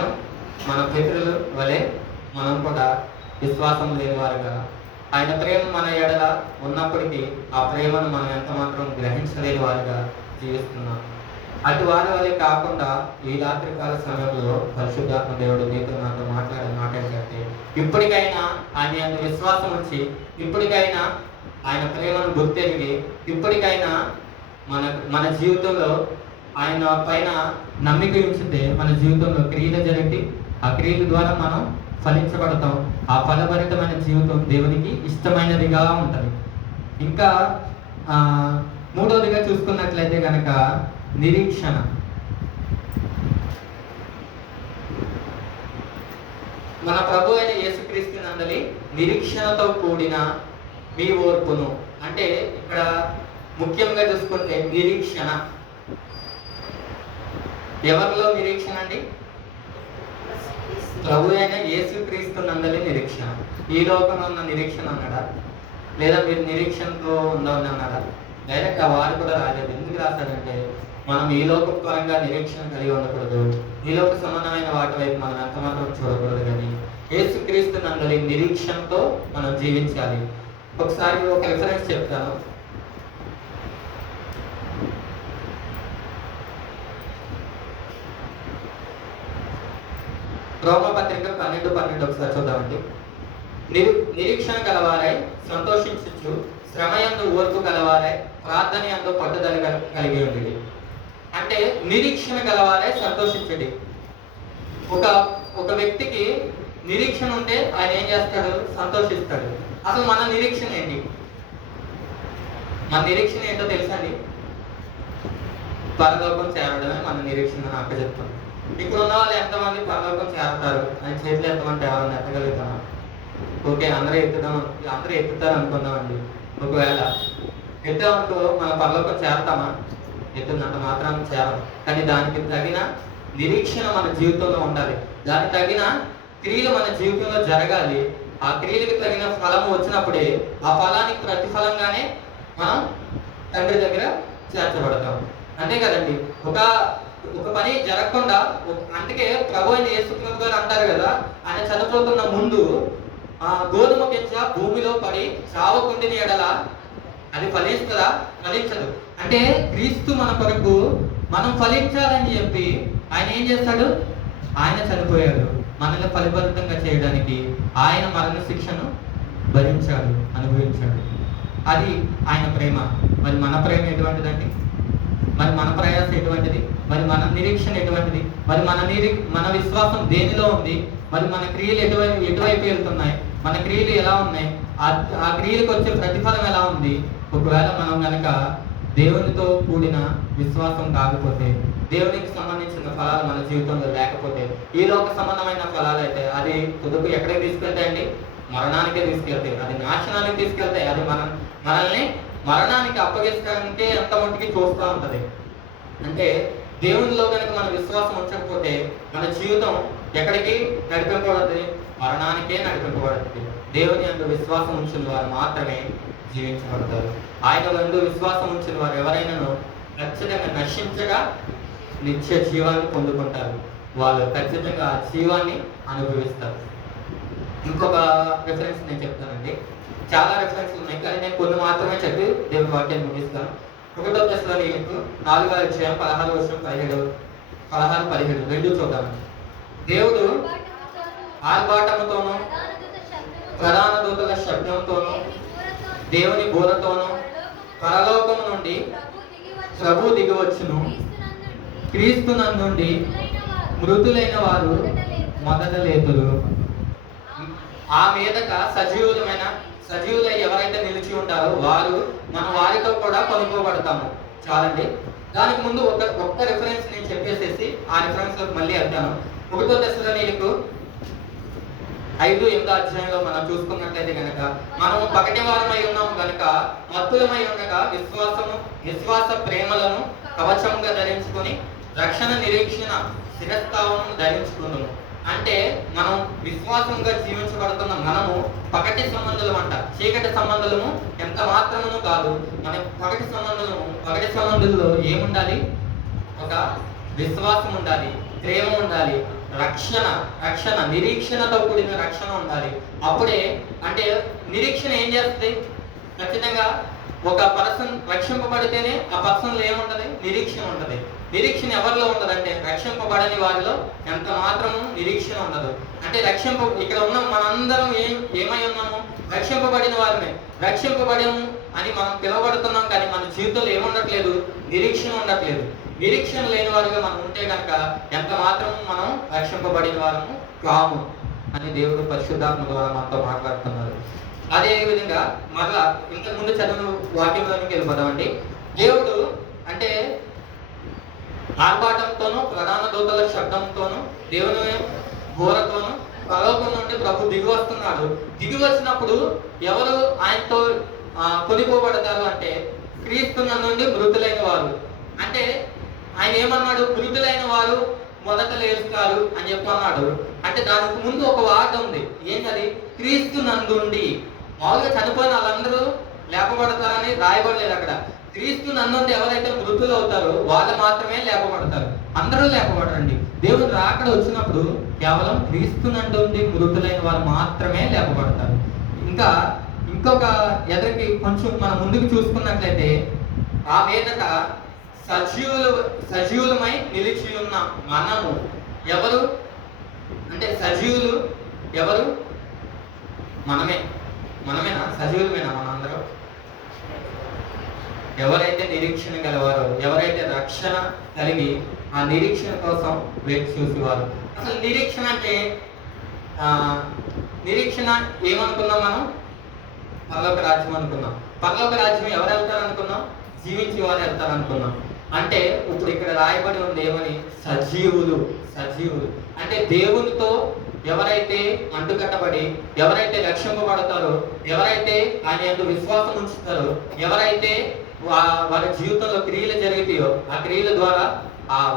మన పితరులు వలె మనం కూడా విశ్వాసం లేని వారుగా, ఆయన ప్రేమ మన ఎడల ఉన్నప్పటికీ ఆ ప్రేమను మనం ఎంత మాత్రం గ్రహించలేని వారుగా జీవిస్తున్నాం. అటు వారి వల్లే కాకుండా ఈ రాత్రికాల సమయంలో పరిశుద్ధాత్మ దేవుడు నీతో నాతో మాట్లాడే మాట ఏంటంటే, ఇప్పటికైనా ఆయన విశ్వాసం ఉంచి, ఇప్పటికైనా ఆయన ప్రేమను గుర్తెరిగి, ఇప్పటికైనా మన జీవితంలో ఆయన పైన నమ్మిక ఉంచితే మన జీవితంలో క్రియలు జరిగి ఆ క్రియల ద్వారా మనం ఫలించబడతాం. ఆ ఫలభరితమైన జీవితం దేవునికి ఇష్టమైనదిగా ఉంటుంది. ఇంకా మూడవదిగా చూసుకున్నట్లయితే కనుక నిరీక్షణ. మన ప్రభు అయిన యేసుక్రీస్తు నందలి నిరీక్షణతో కూడిన మీ ఓర్పును, అంటే ఇక్కడ ముఖ్యంగా చూసుకుంటే నిరీక్షణ. ఎవరిలో నిరీక్షణ అండి? ప్రభు అయిన యేసుక్రీస్తు నందలి నిరీక్షణ. ఈ లోకంలో ఉన్న నిరీక్షణ అన్నాడా? లేదా మీరు నిరీక్షణతో ఉందని అన్నాడా? డైరెక్ట్ వారు కూడా రాలేదు. ఎందుకు రాశాడంటే, మనం ఈ లోక పరంగా నిరీక్షణ కలిగి ఉండకూడదు, ఈ లోక సంబంధమైన వాటి వైపు మనం ఎంత మాత్రం చూడకూడదు, కానీ యేసుక్రీస్తు నందలి నిరీక్షణతో మనం జీవించాలి. ఒకసారి ఒక రిఫరెన్స్ చెప్తాను. రోమపత్రిక 12:12 ఒకసారి చూద్దామండి. నిరీక్షణ గలవారై సంతోషించు, శ్రమయందు ఓర్పు గలవారై ప్రార్థన యందు పట్టుదల కలిగి ఉండి. అంటే నిరీక్షణ గలవారై సంతోషించండి. ఒక వ్యక్తికి నిరీక్షణ ఉంటే ఆయన ఏం చేస్తాడు? సంతోషిస్తాడు. అసలు మన నిరీక్షణ ఏంటి? మన నిరీక్షణ ఏంటో తెలుసా అండి? పరలోకం చేరడమే మన నిరీక్షణ అని అప్పచెప్తాం. ఇప్పుడు ఉన్న వాళ్ళు ఎంతమంది పరలోకం చేరతారు అని చేతులు ఎంతమంది ఎవరైనా ఎత్తగలుగుతామా? ఓకే, అందరూ ఎత్తుతారు అనుకుందామండి. ఒకవేళ ఎత్తామనుకో మన పరలోకం చేరతామా? ఎత్తున్నంత మాత్రం చేరం. కానీ దానికి తగిన నిరీక్షణ మన జీవితంలో ఉండాలి. దానికి తగిన క్రియలు మన జీవితంలో జరగాలి. ఆ క్రియలకు తగిన ఫలం వచ్చినప్పుడే ఆ ఫలానికి ప్రతిఫలంగానే మనం తండ్రి దగ్గర చేర్చబడతాం. అంతే కదండి. ఒక పని జరగకుండా, అందుకే ప్రభు అయిన యేసుక్రీస్తు గారు అంటారు కదా, ఆయన చనిపోతున్న ముందు గోధుమ గింజ భూమిలో పడి చావకుండిన ఎడల అది ఫలిస్తుందా? ఫలించదు. అంటే క్రీస్తు మన కొరకు మనం ఫలించాలని చెప్పి ఆయన ఏం చేస్తాడు? ఆయన చనిపోయాడు మనల్ని ఫలిభరితంగా చేయడానికి. ఆయన మరణ శిక్షను భరించాడు, అనుభవించాడు. అది ఆయన ప్రేమ. మరి మన ప్రేమ ఎటువంటిదండి? మరి మన ప్రయాస ఎటువంటిది? మరి మన నిరీక్షణ ఎటువంటిది? మరి మన విశ్వాసం దేనిలో ఉంది? మరి మన క్రియలు ఎటువైపు వెళ్తున్నాయి? మన క్రియలు ఎలా ఉన్నాయి? ఆ క్రియలకు వచ్చే ప్రతిఫలం ఎలా ఉంది? ఒకవేళ మనం కనుక దేవునితో కూడిన విశ్వాసం కాకపోతే, దేవునికి సంబంధించిన ఫలాలు మన జీవితంలో లేకపోతే, ఈ లోక సంబంధమైన ఫలాలు అయితే అది తుదకు ఎక్కడికి తీసుకెళ్తాయండి? మరణానికే తీసుకెళ్తాయి. అది నాశనానికి తీసుకెళ్తాయి. అది మనల్ని మరణానికి అప్పగించడానికే ఎంత మట్టికి చూస్తూ ఉంటుంది. అంటే దేవునిలో కనుక మన విశ్వాసం ఉంచకపోతే మన జీవితం ఎక్కడికి నడిపింపబడుతుంది? మరణానికే నడిపింపబడుతుంది. దేవుని యందు విశ్వాసం ఉంచిన వారు మాత్రమే జీవించబడతారు. ఆయన యందు విశ్వాసం ఉంచిన వారు ఎవరైనాను ఖచ్చితంగా నశించగా నిత్య జీవాన్ని పొందుకుంటారు. వాళ్ళు ఖచ్చితంగా ఆ జీవాన్ని అనుభవిస్తారు. ఇంకొక రిఫరెన్స్ నేను చెప్తానండి. చాలా రిఫరెన్స్లు ఉన్నాయి, కానీ నేను కొన్ని మాత్రమే చెప్పి దేవుని వాక్యాన్ని ముగిస్తాను. 1 తెస్సలోనికీయులకు 4వ అధ్యాయం 16 రెండు చూద్దామండి. దేవుడు ఆర్భాటముతోనూ ప్రధాన దూతల శబ్దంతోనూ దేవుని బోధతోనూ పరలోకము నుండి ప్రభు దిగివచ్చును. క్రీస్తునందుండి మృతులైన వారు మొదట లేతురు. ఆ మీదట సజీవులై ఎవరైతే నిలిచి ఉంటారో మనం వారితో కూడా కొనుక్కోబడతాము. చాలండి. దానికి ముందు ఒక్క రిఫరెన్స్ నేను చెప్పేసేసి ఆ రిఫరెన్స్ లోకి మళ్ళీ వెళ్తాను. 1 తెస్సలోనికీయులకు 5-8 అధ్యాయంలో మనం చూసుకున్నట్లయితే కనుక మనము పగటి వారమై ఉన్నాము కనుక మత్తులమై ఉండగా విశ్వాస ప్రేమలను కవచముగా ధరించుకొని రక్షణ నిరీక్షణ శిరస్త్రావము ధరించుకున్నాము. అంటే మనం విశ్వాసంగా జీవించబడుతున్న మనము పగటి సంబంధులం అంట, చీకటి సంబంధులము ఎంత మాత్రమును కాదు. మన పగటి సంబంధుల్లో ఏముండాలి? ఒక విశ్వాసం ఉండాలి, ప్రేమ ఉండాలి, రక్షణ నిరీక్షణతో కూడిన రక్షణ ఉండాలి. అప్పుడే అంటే నిరీక్షణ ఏం చేస్తుంది? ఖచ్చితంగా ఒక పర్సన్ రక్షింపబడితేనే ఆ పర్సన్లో ఏముంటది? నిరీక్షణ ఉంటది. నిరీక్షణ ఎవరిలో ఉండదంటే రక్షింపబడని వారిలో ఎంత మాత్రము నిరీక్షణ ఉండదు. అంటే ఇక్కడ ఉన్న మనందరం ఏమై ఉన్నాము? రక్షింపబడిన వారమే. రక్షింపబడము అని మనం పిలువబడుతున్నాం, కానీ మన జీవితంలో ఏముండట్లేదు? నిరీక్షణ ఉండట్లేదు. నిరీక్షణ లేని వారుగా మనం ఉంటే కనుక ఎంత మాత్రం మనం రక్షింపబడిన వారము కాము అని దేవుడు పరిశుద్ధాత్మ ద్వారా మనతో మాట్లాడుతున్నారు. అదే విధంగా మరలా ఇంతకు ముందు చదివిన వాక్యంలోనికి వెళ్ళిపోదామండి. దేవుడు అంటే ఆర్భాటంతోనూ ప్రధాన దూతల శబ్దంతోనూ దేవుని ఘోరతోనూ పరలోకం నుండి ప్రభు దిగి వస్తున్నాడు. దిగి వచ్చినప్పుడు ఎవరు ఆయనతో కొనిపోబడతారు అంటే క్రీస్తునందుండి మృతులైన వారు. అంటే ఆయన ఏమన్నాడు? మృతులైన వారు మొదట లేస్తారు అని చెప్పి అన్నాడు. అంటే దానికి ముందు ఒక వార్త ఉంది. ఏంటది? క్రీస్తునందుండి. మామూలుగా చనిపోయిన వాళ్ళందరూ లేపబడతారని రాయబడలేదు అక్కడ. క్రీస్తునందుండి ఎవరైతే మృతులు అవుతారో వాళ్ళు మాత్రమే లేపబడతారు, అందరూ లేపబడరండి. దేవుడు రాకడ వచ్చినప్పుడు కేవలం క్రీస్తునందుండి మృతులైన వారు మాత్రమే లేపబడతారు. ఇంకొక ఎదురికి కొంచెం మనం ముందుకు చూసుకున్నట్లయితే ఆ మీదట సజీవులమై నిలిచి ఉన్న మనము ఎవరు అంటే సజీవులు ఎవరు? మనమేనా? సజీవులమేనా మనందరూ? ఎవరైతే నిరీక్షణ గలవారో, ఎవరైతే రక్షణ కలిగి ఆ నిరీక్షణ కోసం వేచి చూసేవారు. అసలు నిరీక్షణ అంటే నిరీక్షణ ఏమనుకున్నాం మనం? పరలోక రాజ్యం అనుకున్నాం. పరలోక రాజ్యం ఎవరు వెళ్తారు అనుకున్నాం? జీవించి వారు వెళ్తారు అనుకున్నాం. అంటే ఇప్పుడు ఇక్కడ రాయబడి ఉంది ఏమని? సజీవులు అంటే దేవునితో ఎవరైతే అంటుకట్టబడి, ఎవరైతే రక్షింపబడతారో, ఎవరైతే ఆయన యందు విశ్వాసం ఉంచుతారో, ఎవరైతే వారి జీవితంలో క్రియలు జరుగుతాయో ఆ క్రియల ద్వారా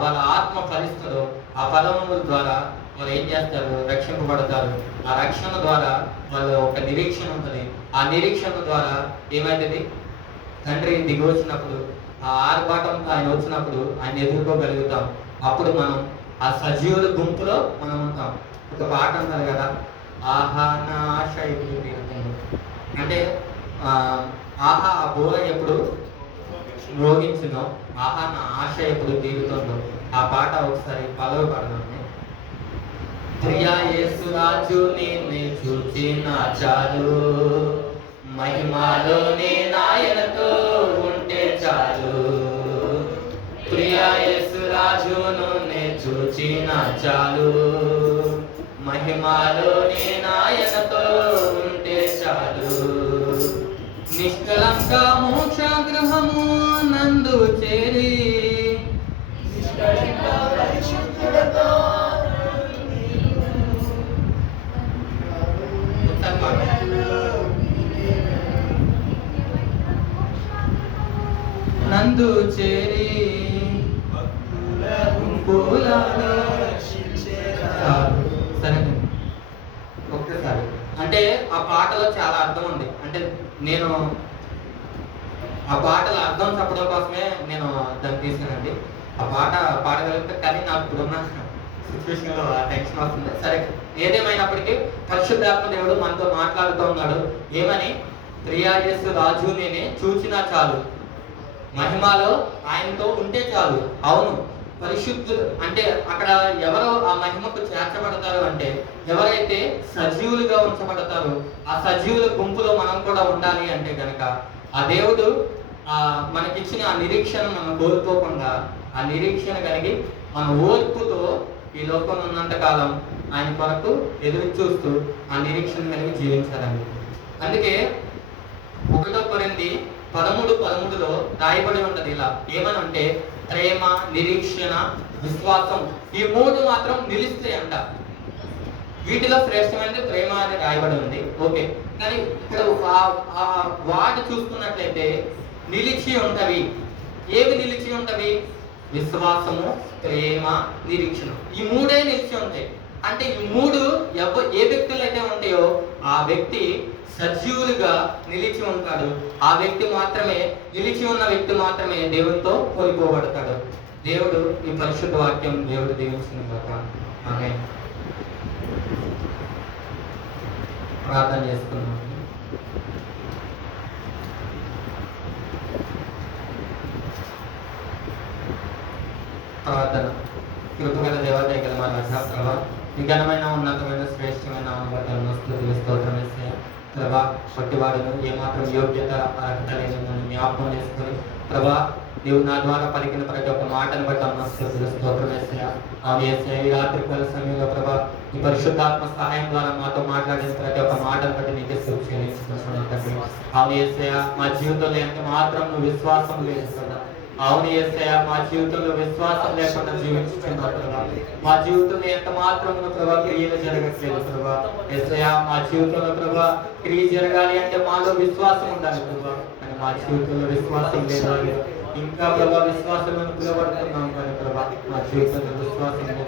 వాళ్ళ ఆత్మ ఫలిస్తుందో ఆ ఫలముల ద్వారా వాళ్ళు ఏం చేస్తారు? రక్షింపబడతారు. ఆ రక్షణ ద్వారా వాళ్ళు ఒక నిరీక్షణ ఉంటుంది. ఆ నిరీక్షణ ద్వారా ఏమైతుంది? తండ్రి దిగి వచ్చినప్పుడు, ఆ ఆర్భాటంతో ఆయన వచ్చినప్పుడు ఆయన ఎదుర్కోగలుగుతాం. అప్పుడు మనం ఆ సజీవుల గుంపులో మనం ఉంటాం. ఒక పాట అంటారు కదా, ఆహా నా ఆశ ఎప్పుడు తీరుతుంది అంటే ఆహా ఆ బోర ఎప్పుడు మ్రోగించిందో, ఆహా నా ఆశ ఎప్పుడు తీరుతుందో. ఆ పాట ఒకసారి పదవి పడదండి. ప్రియా యేసురాజు నిన్ను చూచిన చాలు, మహిమలో నాయనతో ఉంటే చాలు. ప్రియా యేసురాజును చూచిన చాలు, మహిమలో నాయనతో ఉంటే చాలు. నిష్కలంక మోక్ష గృహము నందు చేరి నందు చేరి సరే ఒక్కసారి అంటే ఆ పాటలో చాలా అర్థం ఉంది. అంటే నేను ఆ పాటల అర్థం చెప్పడం కోసమే నేను దాన్ని తీసానండి. ఆ పాట పాడగలిగితే, కానీ నాకు ఇప్పుడున్న సిచ్యువేషన్లో ఆ టెన్షన్ వస్తుంది. సరే, ఏదేమైనప్పటికీ పరిశుద్ధాత్మ దేవుడు మనతో మాట్లాడుతూ ఉన్నాడు. ఏమని? ప్రియాయస్సు రాజు నేనే చూచినా చాలు, మహిమలో ఆయనతో ఉంటే చాలు. అవును, పరిశుద్ధులు అంటే అక్కడ ఎవరో ఆ మహిమకు చేర్చబడతారు అంటే ఎవరైతే సజీవులుగా ఉంచబడతారో ఆ సజీవుల గుంపులో మనం కూడా ఉండాలి అంటే కనుక ఆ దేవుడు మనకిచ్చిన ఆ నిరీక్షణ మనం కోల్పోకుండా ఆ నిరీక్షణ కలిగి మన ఓర్పుతో ఈ లోకంలో ఉన్నంత కాలం ఆయన కొరకు ఎదురు చూస్తూ ఆ నిరీక్షణ కలిగి జీవించాలండి. అందుకే 1 కొరింథీ 13:13లో రాయబడి ఉంటది ఇలా, ఏమనంటే ప్రేమ, నిరీక్షణ, విశ్వాసం, ఈ 3 మాత్రం నిలుస్తాయి అంట. వీటిలో శ్రేష్టమైనది ప్రేమ అని రాయబడి ఉంది. ఓకే, కానీ ఇక్కడ వాటి చూసుకున్నట్లయితే నిలిచి ఉంటవి. ఏవి నిలిచి ఉంటవి? విశ్వాసము, ప్రేమ, నిరీక్షణ. ఈ 3 నిలిచి ఉంటాయి. అంటే ఈ 3 ఏ వ్యక్తులు అయితే ఉంటాయో ఆ వ్యక్తి సజీవులుగా నిలిచి ఉంటాడు. ఆ వ్యక్తి మాత్రమే, నిలిచి ఉన్న వ్యక్తి మాత్రమే దేవునితో పోలిపోబడతాడు. దేవుడు ఈ పరిశుద్ధ వాక్యం దేవుడు దీవించిన గాక. ఆమేన్. ప్రార్థన చేసుకున్నాం. ప్రార్థన. కృపగల దేవత గల మా రక్షకుడా, ఈ ఘనమైన ఉన్నతమైన శ్రేష్టమైన స్తోత్రం వేసే ప్రభా, పట్టివాడును ఏమాత్రం యోగ్యత అర్హత లేదని జ్ఞాపకం చేసుకుని ప్రభా, నీవు నా ద్వారా పలికిన ప్రతి ఒక్క మాటను బట్టి స్తోత్రం వేసా. ఈ రాత్రికాల సమయంలో ప్రభా, ఈ పరిశుద్ధాత్మ సహాయం ద్వారా మాతో మాట్లాడిన ప్రతి ఒక్క మాటను బట్టి నీకే స్తుతిస్తున్నాను. అవును యేసయ్యా, మా జీవితంలో ఎంత మాత్రం నువ్వు విశ్వాసం లేదు కదా. అవును యేసయ్యా, మా జీవితంలో విశ్వాసం లేకుండా జీవించుతున్నారు ప్రభా. మా జీవితంలో ఎంత మాత్రం ప్రభా క్రియలు జరగట్లేదు ప్రభా. యేసయ్యా, మా జీవితంలో ప్రభా క్రియ జరగాలి అంటే మాలో విశ్వాసం ఉండాలి ప్రభా. కానీ మా జీవితంలో విశ్వాసం లేదు. ఇంకా ప్రభా విశ్వాసంలో పిలవడుతున్నాం కానీ ప్రభా మా జీవితంలో విశ్వాసం లేదు.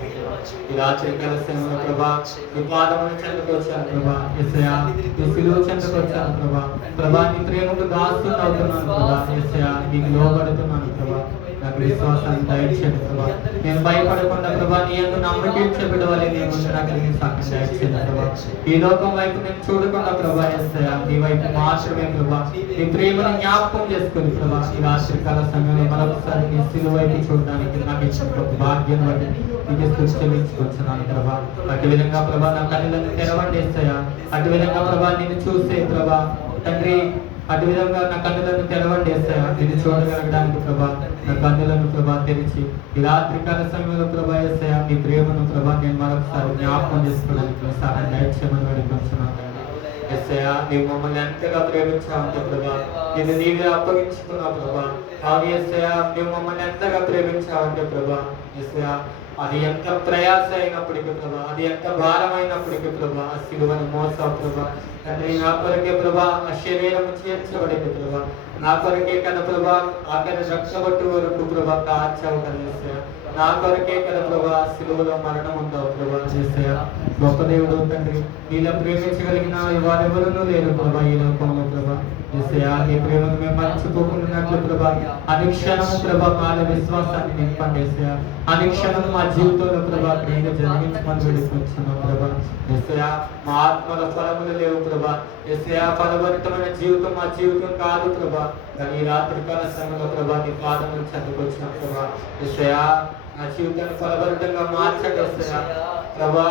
ఈ రాత్రి కలశంలో ప్రభా నీ పాదమును చెందుకు వచ్చాను ప్రభా. యేసయ్యా, నీ సిలువ చెందుకు వచ్చాను ప్రభా. ప్రభా నీ ప్రేమకు దాసుని అవుతున్నాను ప్రభా. యేసయ్యా, నీకు లోబడుతున్నాను ప్రభా. నాకు విశ్వాసాన్ని దయచేయండి ప్రభా. నేను భయపడకుండా ప్రభా నీ యందు నమ్మకించే బిడ్డవలే నేను నాకు సాక్షి దయచేయండి ప్రభా. ఈ లోకం వైపు నేను చూడకుండా ప్రభా యేసయ్యా, నీ వైపు మాత్రమే ప్రభా నీ ప్రేమను జ్ఞాపకం చేసుకుని ప్రభా ఈ రాత్రికాల సమయంలో మరొకసారి నీ సిలువ వైపు చూడడానికి నాకు ఇచ్చిన భాగ్యం బట్టి నీకు స్తుతి చెల్లించుకుంటున్నాను ప్రభా. అటు విధంగా ప్రభా నా కన్నులను తెరవండి యేసయ్యా. అటు విధంగా ప్రభా నిన్ను చూసే ప్రభా తండ్రి, అటు విధంగా నా కన్నులను తెరవండి యేసయ్యా. నిన్ను చూడగలగడానికి ప్రభా నా కన్నులను ప్రభా తెరిచి ఈ రాత్రికాల సమయంలో ప్రభా యేసయ్యా నీ ప్రేమను ప్రభా నేను మరొకసారి జ్ఞాపకం చేసుకోవడానికి సహాయం దయచేయమని వేడుకుంటున్నాను. యేసయ్యా, నీవు మమ్మల్ని ఎంతగా ప్రేమించావంటే ప్రభా నిన్ను నీవే అప్పగించుకున్నావు ప్రభా. అవును యేసయ్యా, నీవు మమ్మల్ని ఎంతగా ప్రేమించావంటే ప్రభా యేసయ్యా, అది ఎంత ప్రయాస అయినప్పటికీ ప్రభా, అది ఎంత భారమైనప్పటికీ ప్రభా ఆ సిలువను మోసావు ప్రభా. తండ్రి, నా కొరకే ప్రభా ఆ శరీరం చేర్చబడింది ప్రభా. నా కొరకే కదా ప్రభా ఆఖరి రక్షబట్టు వరకు ప్రభా కార్చావు కదా యేసయ్యా. నా కొరకే కదా ప్రభా సిలువలో మరణం ఉందావు ప్రభా యేసయ్యా. గొప్ప దేవుడు తండ్రి, నీలా ప్రేమించగలిగిన వారెవరూ లేరు ప్రభా ఈ లోకంలో ప్రభా యేసయ్యా. నీ ప్రేమను మేము మర్చిపోకున్నట్లు ప్రభా అనుక్షణము ప్రభా మాల విశ్వాసాన్ని నింపండి యేసయ్యా. అనుక్షణము మా జీవితంలో ప్రభా క్రియలు జరిగించమని వేడుకుంటున్నాం ప్రభా యేసయ్యా. మా ఆత్మల ఫలములు లేవు ప్రభా యేసయ్యా. ఫలభరితమైన జీవితం మా జీవితం కాదు ప్రభా. కానీ ఈ రాత్రికాల సమయంలో ప్రభా నీ పాదములు చెందుకొచ్చిన ప్రభా యేసయ్యా, నా జీవితాన్ని ఫలభరితంగా మార్చండి యేసయ్యా ప్రభా.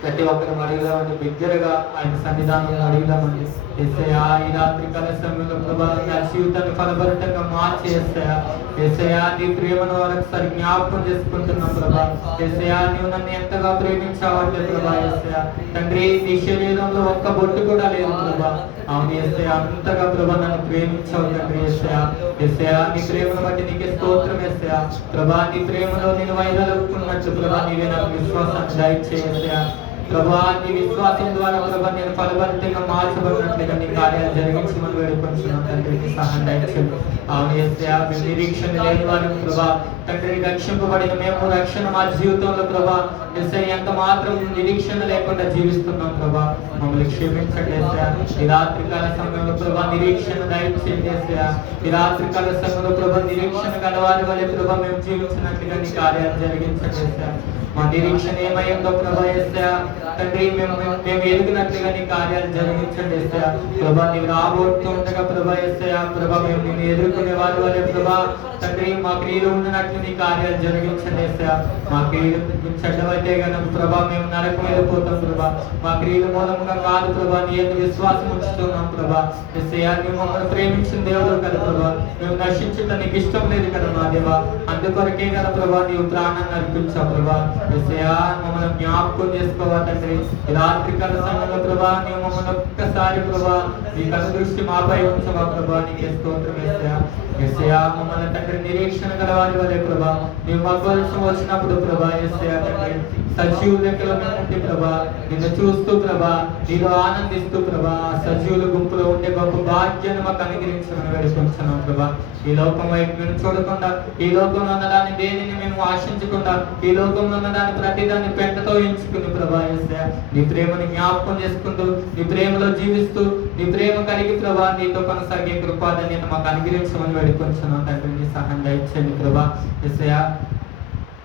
ప్రతి ఒక్కరు అడుగుదామండి, బిగ్గరగా ఆయన సన్నిధానం అడుగుదామండి యేసయ్యా. ఈ రాత్రికాల సమయంలో ప్రభా నా జీవితాన్ని ఫలభరితంగా మార్చి యేసయ్యా. యేసయ్యా, నీ ప్రేమను ఒకసారి జ్ఞాపకం చేసుకుంటున్నాం ప్రభా యేసయ్యా. నీవు నన్ను ఎంతగా ప్రేమించావంటే ప్రభా యేసయ్యా తండ్రి, నీ శరీరంలో ఒక్క బొట్టు కూడా లేదు ప్రభా. అవును యేసయ్యా, అంతగా ప్రభా నన్ను ప్రేమించావు తండ్రి యేసయ్యా. యేసయ్యా, నీ ప్రేమను బట్టి నీకే స్తోత్రం యేసయ్యా ప్రభా. నీ ప్రేమలో నేను వైదొలుకున్నట్లు ప్రభా నీవే నాకు విశ్వాసాన్ని దయచేయి యేసయ్యా. ప్రభా నీ విశ్వాసం ద్వారా ప్రభా నేను ఫలభరితంగా మార్చబడినట్లుగా నీ కార్యాలు జరిగించి మనం వేడుకొంటున్నాం తండ్రి. నీ సహాయం దయచేయండి. అవును యేసయ్యా, మేము నిరీక్షణ లేని వారు ప్రభా తండ్రి, రక్షింపబడిన మేము రక్షణ మా జీవితంలో ప్రభా యేసయ్యా ఎంత మాత్రం నిరీక్షణ లేకుండా జీవిస్తున్నాం ప్రభా. మమ్మల్ని క్షమించండి యేసయ్యా. ఈ రాత్రికాల సమయంలో ప్రభా నిరీక్షణ దయచేయండి యేసయ్యా. ఈ రాత్రికాల సమయంలో ప్రభా నిరీక్షణ గలవారి వలె ప్రభా మేము జీవించినట్లుగా నీ కార్యాలు జరిగించండి యేసయ్యా. మా నిరీక్షణ ఏమైందో ప్రభా యేసయ్యా తండ్రి, మేము ఎదిగినట్లుగా నీ కార్యాలు జరిగించండి యేసయ్యా. ప్రభా నీవు రాబోతుండగా ప్రభా యేసయ్యా ప్రభా మేము నిన్ను ఎదుర్కొనే వారి వలె ప్రభా తండ్రి మా క్రియలు ఉన్నట్లు నీ కార్యాలు జరిగించండి యేసయ్యా. మా క్రియలు చెడ్డవైతే గనక ప్రభా మేము నరకం వెళ్ళిపోతాం ప్రభా. మా క్రియల మూలంగా కాదు ప్రభా, నీ యందు విశ్వాసం ఉంచుతున్నాం ప్రభా. యేసయ్యా నువ్వు మమ్మల్ని ప్రేమించిన దేవుడు కదా ప్రభా, మేము నశించుట నీకు ఇష్టం లేదు కదా మా దేవా. అందుకొరకే కదా ప్రభా నీవు ప్రాణాన్ని అర్పించావు ప్రభా. యేసయ్యా మమ్మల్ని జ్ఞాపకం చేసుకోవా తండ్రి. ఈ రాత్రికాల సమయంలో ప్రభా నీవు మమ్మల్ని ఒక్కసారి ప్రభా నీ కను దృష్టి మాపై ఉంచవా ప్రభా. నీకే స్తోత్రం యేసయ్యా. యేసయ్యా మమ్మల్ని తండ్రి నిరీక్షణ గలవారి వలె ప్రభా నీవు మా కోసం వచ్చినప్పుడు ప్రభా యేసయ్యా తండ్రి సజీవు లెక్కలో మేము ఉంటే ప్రభా నిన్ను చూస్తూ ప్రభా నీలో ఆనందిస్తూ ప్రభా సజీవుల గుంపులో ఉండే గొప్ప భాగ్యాన్ని మాకు అనుగ్రహించమని వేడుకుంటున్నాం ప్రభా. ఈ లోకం వైపు మేము చూడకుండా, ఈ లోకంలో ఉన్నదాన్ని దేనిని మేము ఆశించకుండా, ఈ లోకంలో ఉన్నదాన్ని ప్రతిదాన్ని పెంటతో ఎంచుకుని ప్రభా యేసయ్యా నీ ప్రేమని జ్ఞాపకం చేసుకుంటూ, నీ ప్రేమలో జీవిస్తూ, నీ ప్రేమ కలిగి ప్రభా నీతో కొనసాగే కృపాధన్యత మాకు అనుగ్రహించమని వేడుకుంటున్నాం తండ్రి. నీ సహాయం దయచేయండి ప్రభా యేసయ్యా.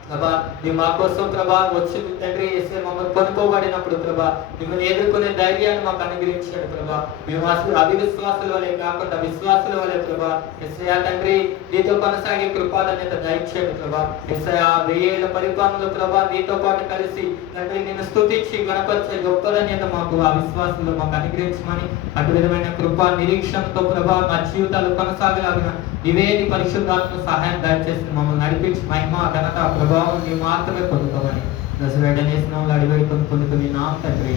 ప్రభా నీ మా కోసం ప్రభా వచ్చింది తండ్రి యేసయ్యా. మమ్మల్ని కొనుకోబడినప్పుడు ప్రభా మిమ్మల్ని ఎదుర్కొనే ధైర్యాన్ని మాకు అనుగ్రహించాడు ప్రభా. మేము అసలు అవిశ్వాసుల వలె కాకుండా విశ్వాసుల వలె ప్రభా యేసయ్యా తండ్రి నీతో కొనసాగే కృపాధన్యత దయచేయండి ప్రభా. యేసయ్యా 1000 ఏళ్ల పరిపాలనలో ప్రభా నీతో పాటు కలిసి తండ్రి నిన్ను స్తుతించి గణపరిచే గొప్పధన్యత మాకు ఆ విశ్వాసంలో మాకు అనుగ్రహించమని, అటు విధమైన కృపా నిరీక్షణతో ప్రభా మా జీవితాలు కొనసాగలాగిన ఇవేది పరిశుద్ధాత్మ సహాయం దయచేసి మమ్మల్ని నడిపించి మహిమ ఘనత ప్రభావం నీ మాత్రమే పొందుకోమని దశవేడనేసినాములు అడిగి పొందుకుని నామ తండ్రి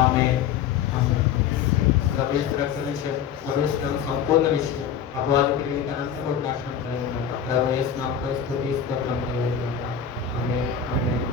ఆమేన్. సంపూర్ణ విషయం అపవాదికి నాశనం స్తుతి స్తోత్రం. ఆమేన్ ఆమేన్.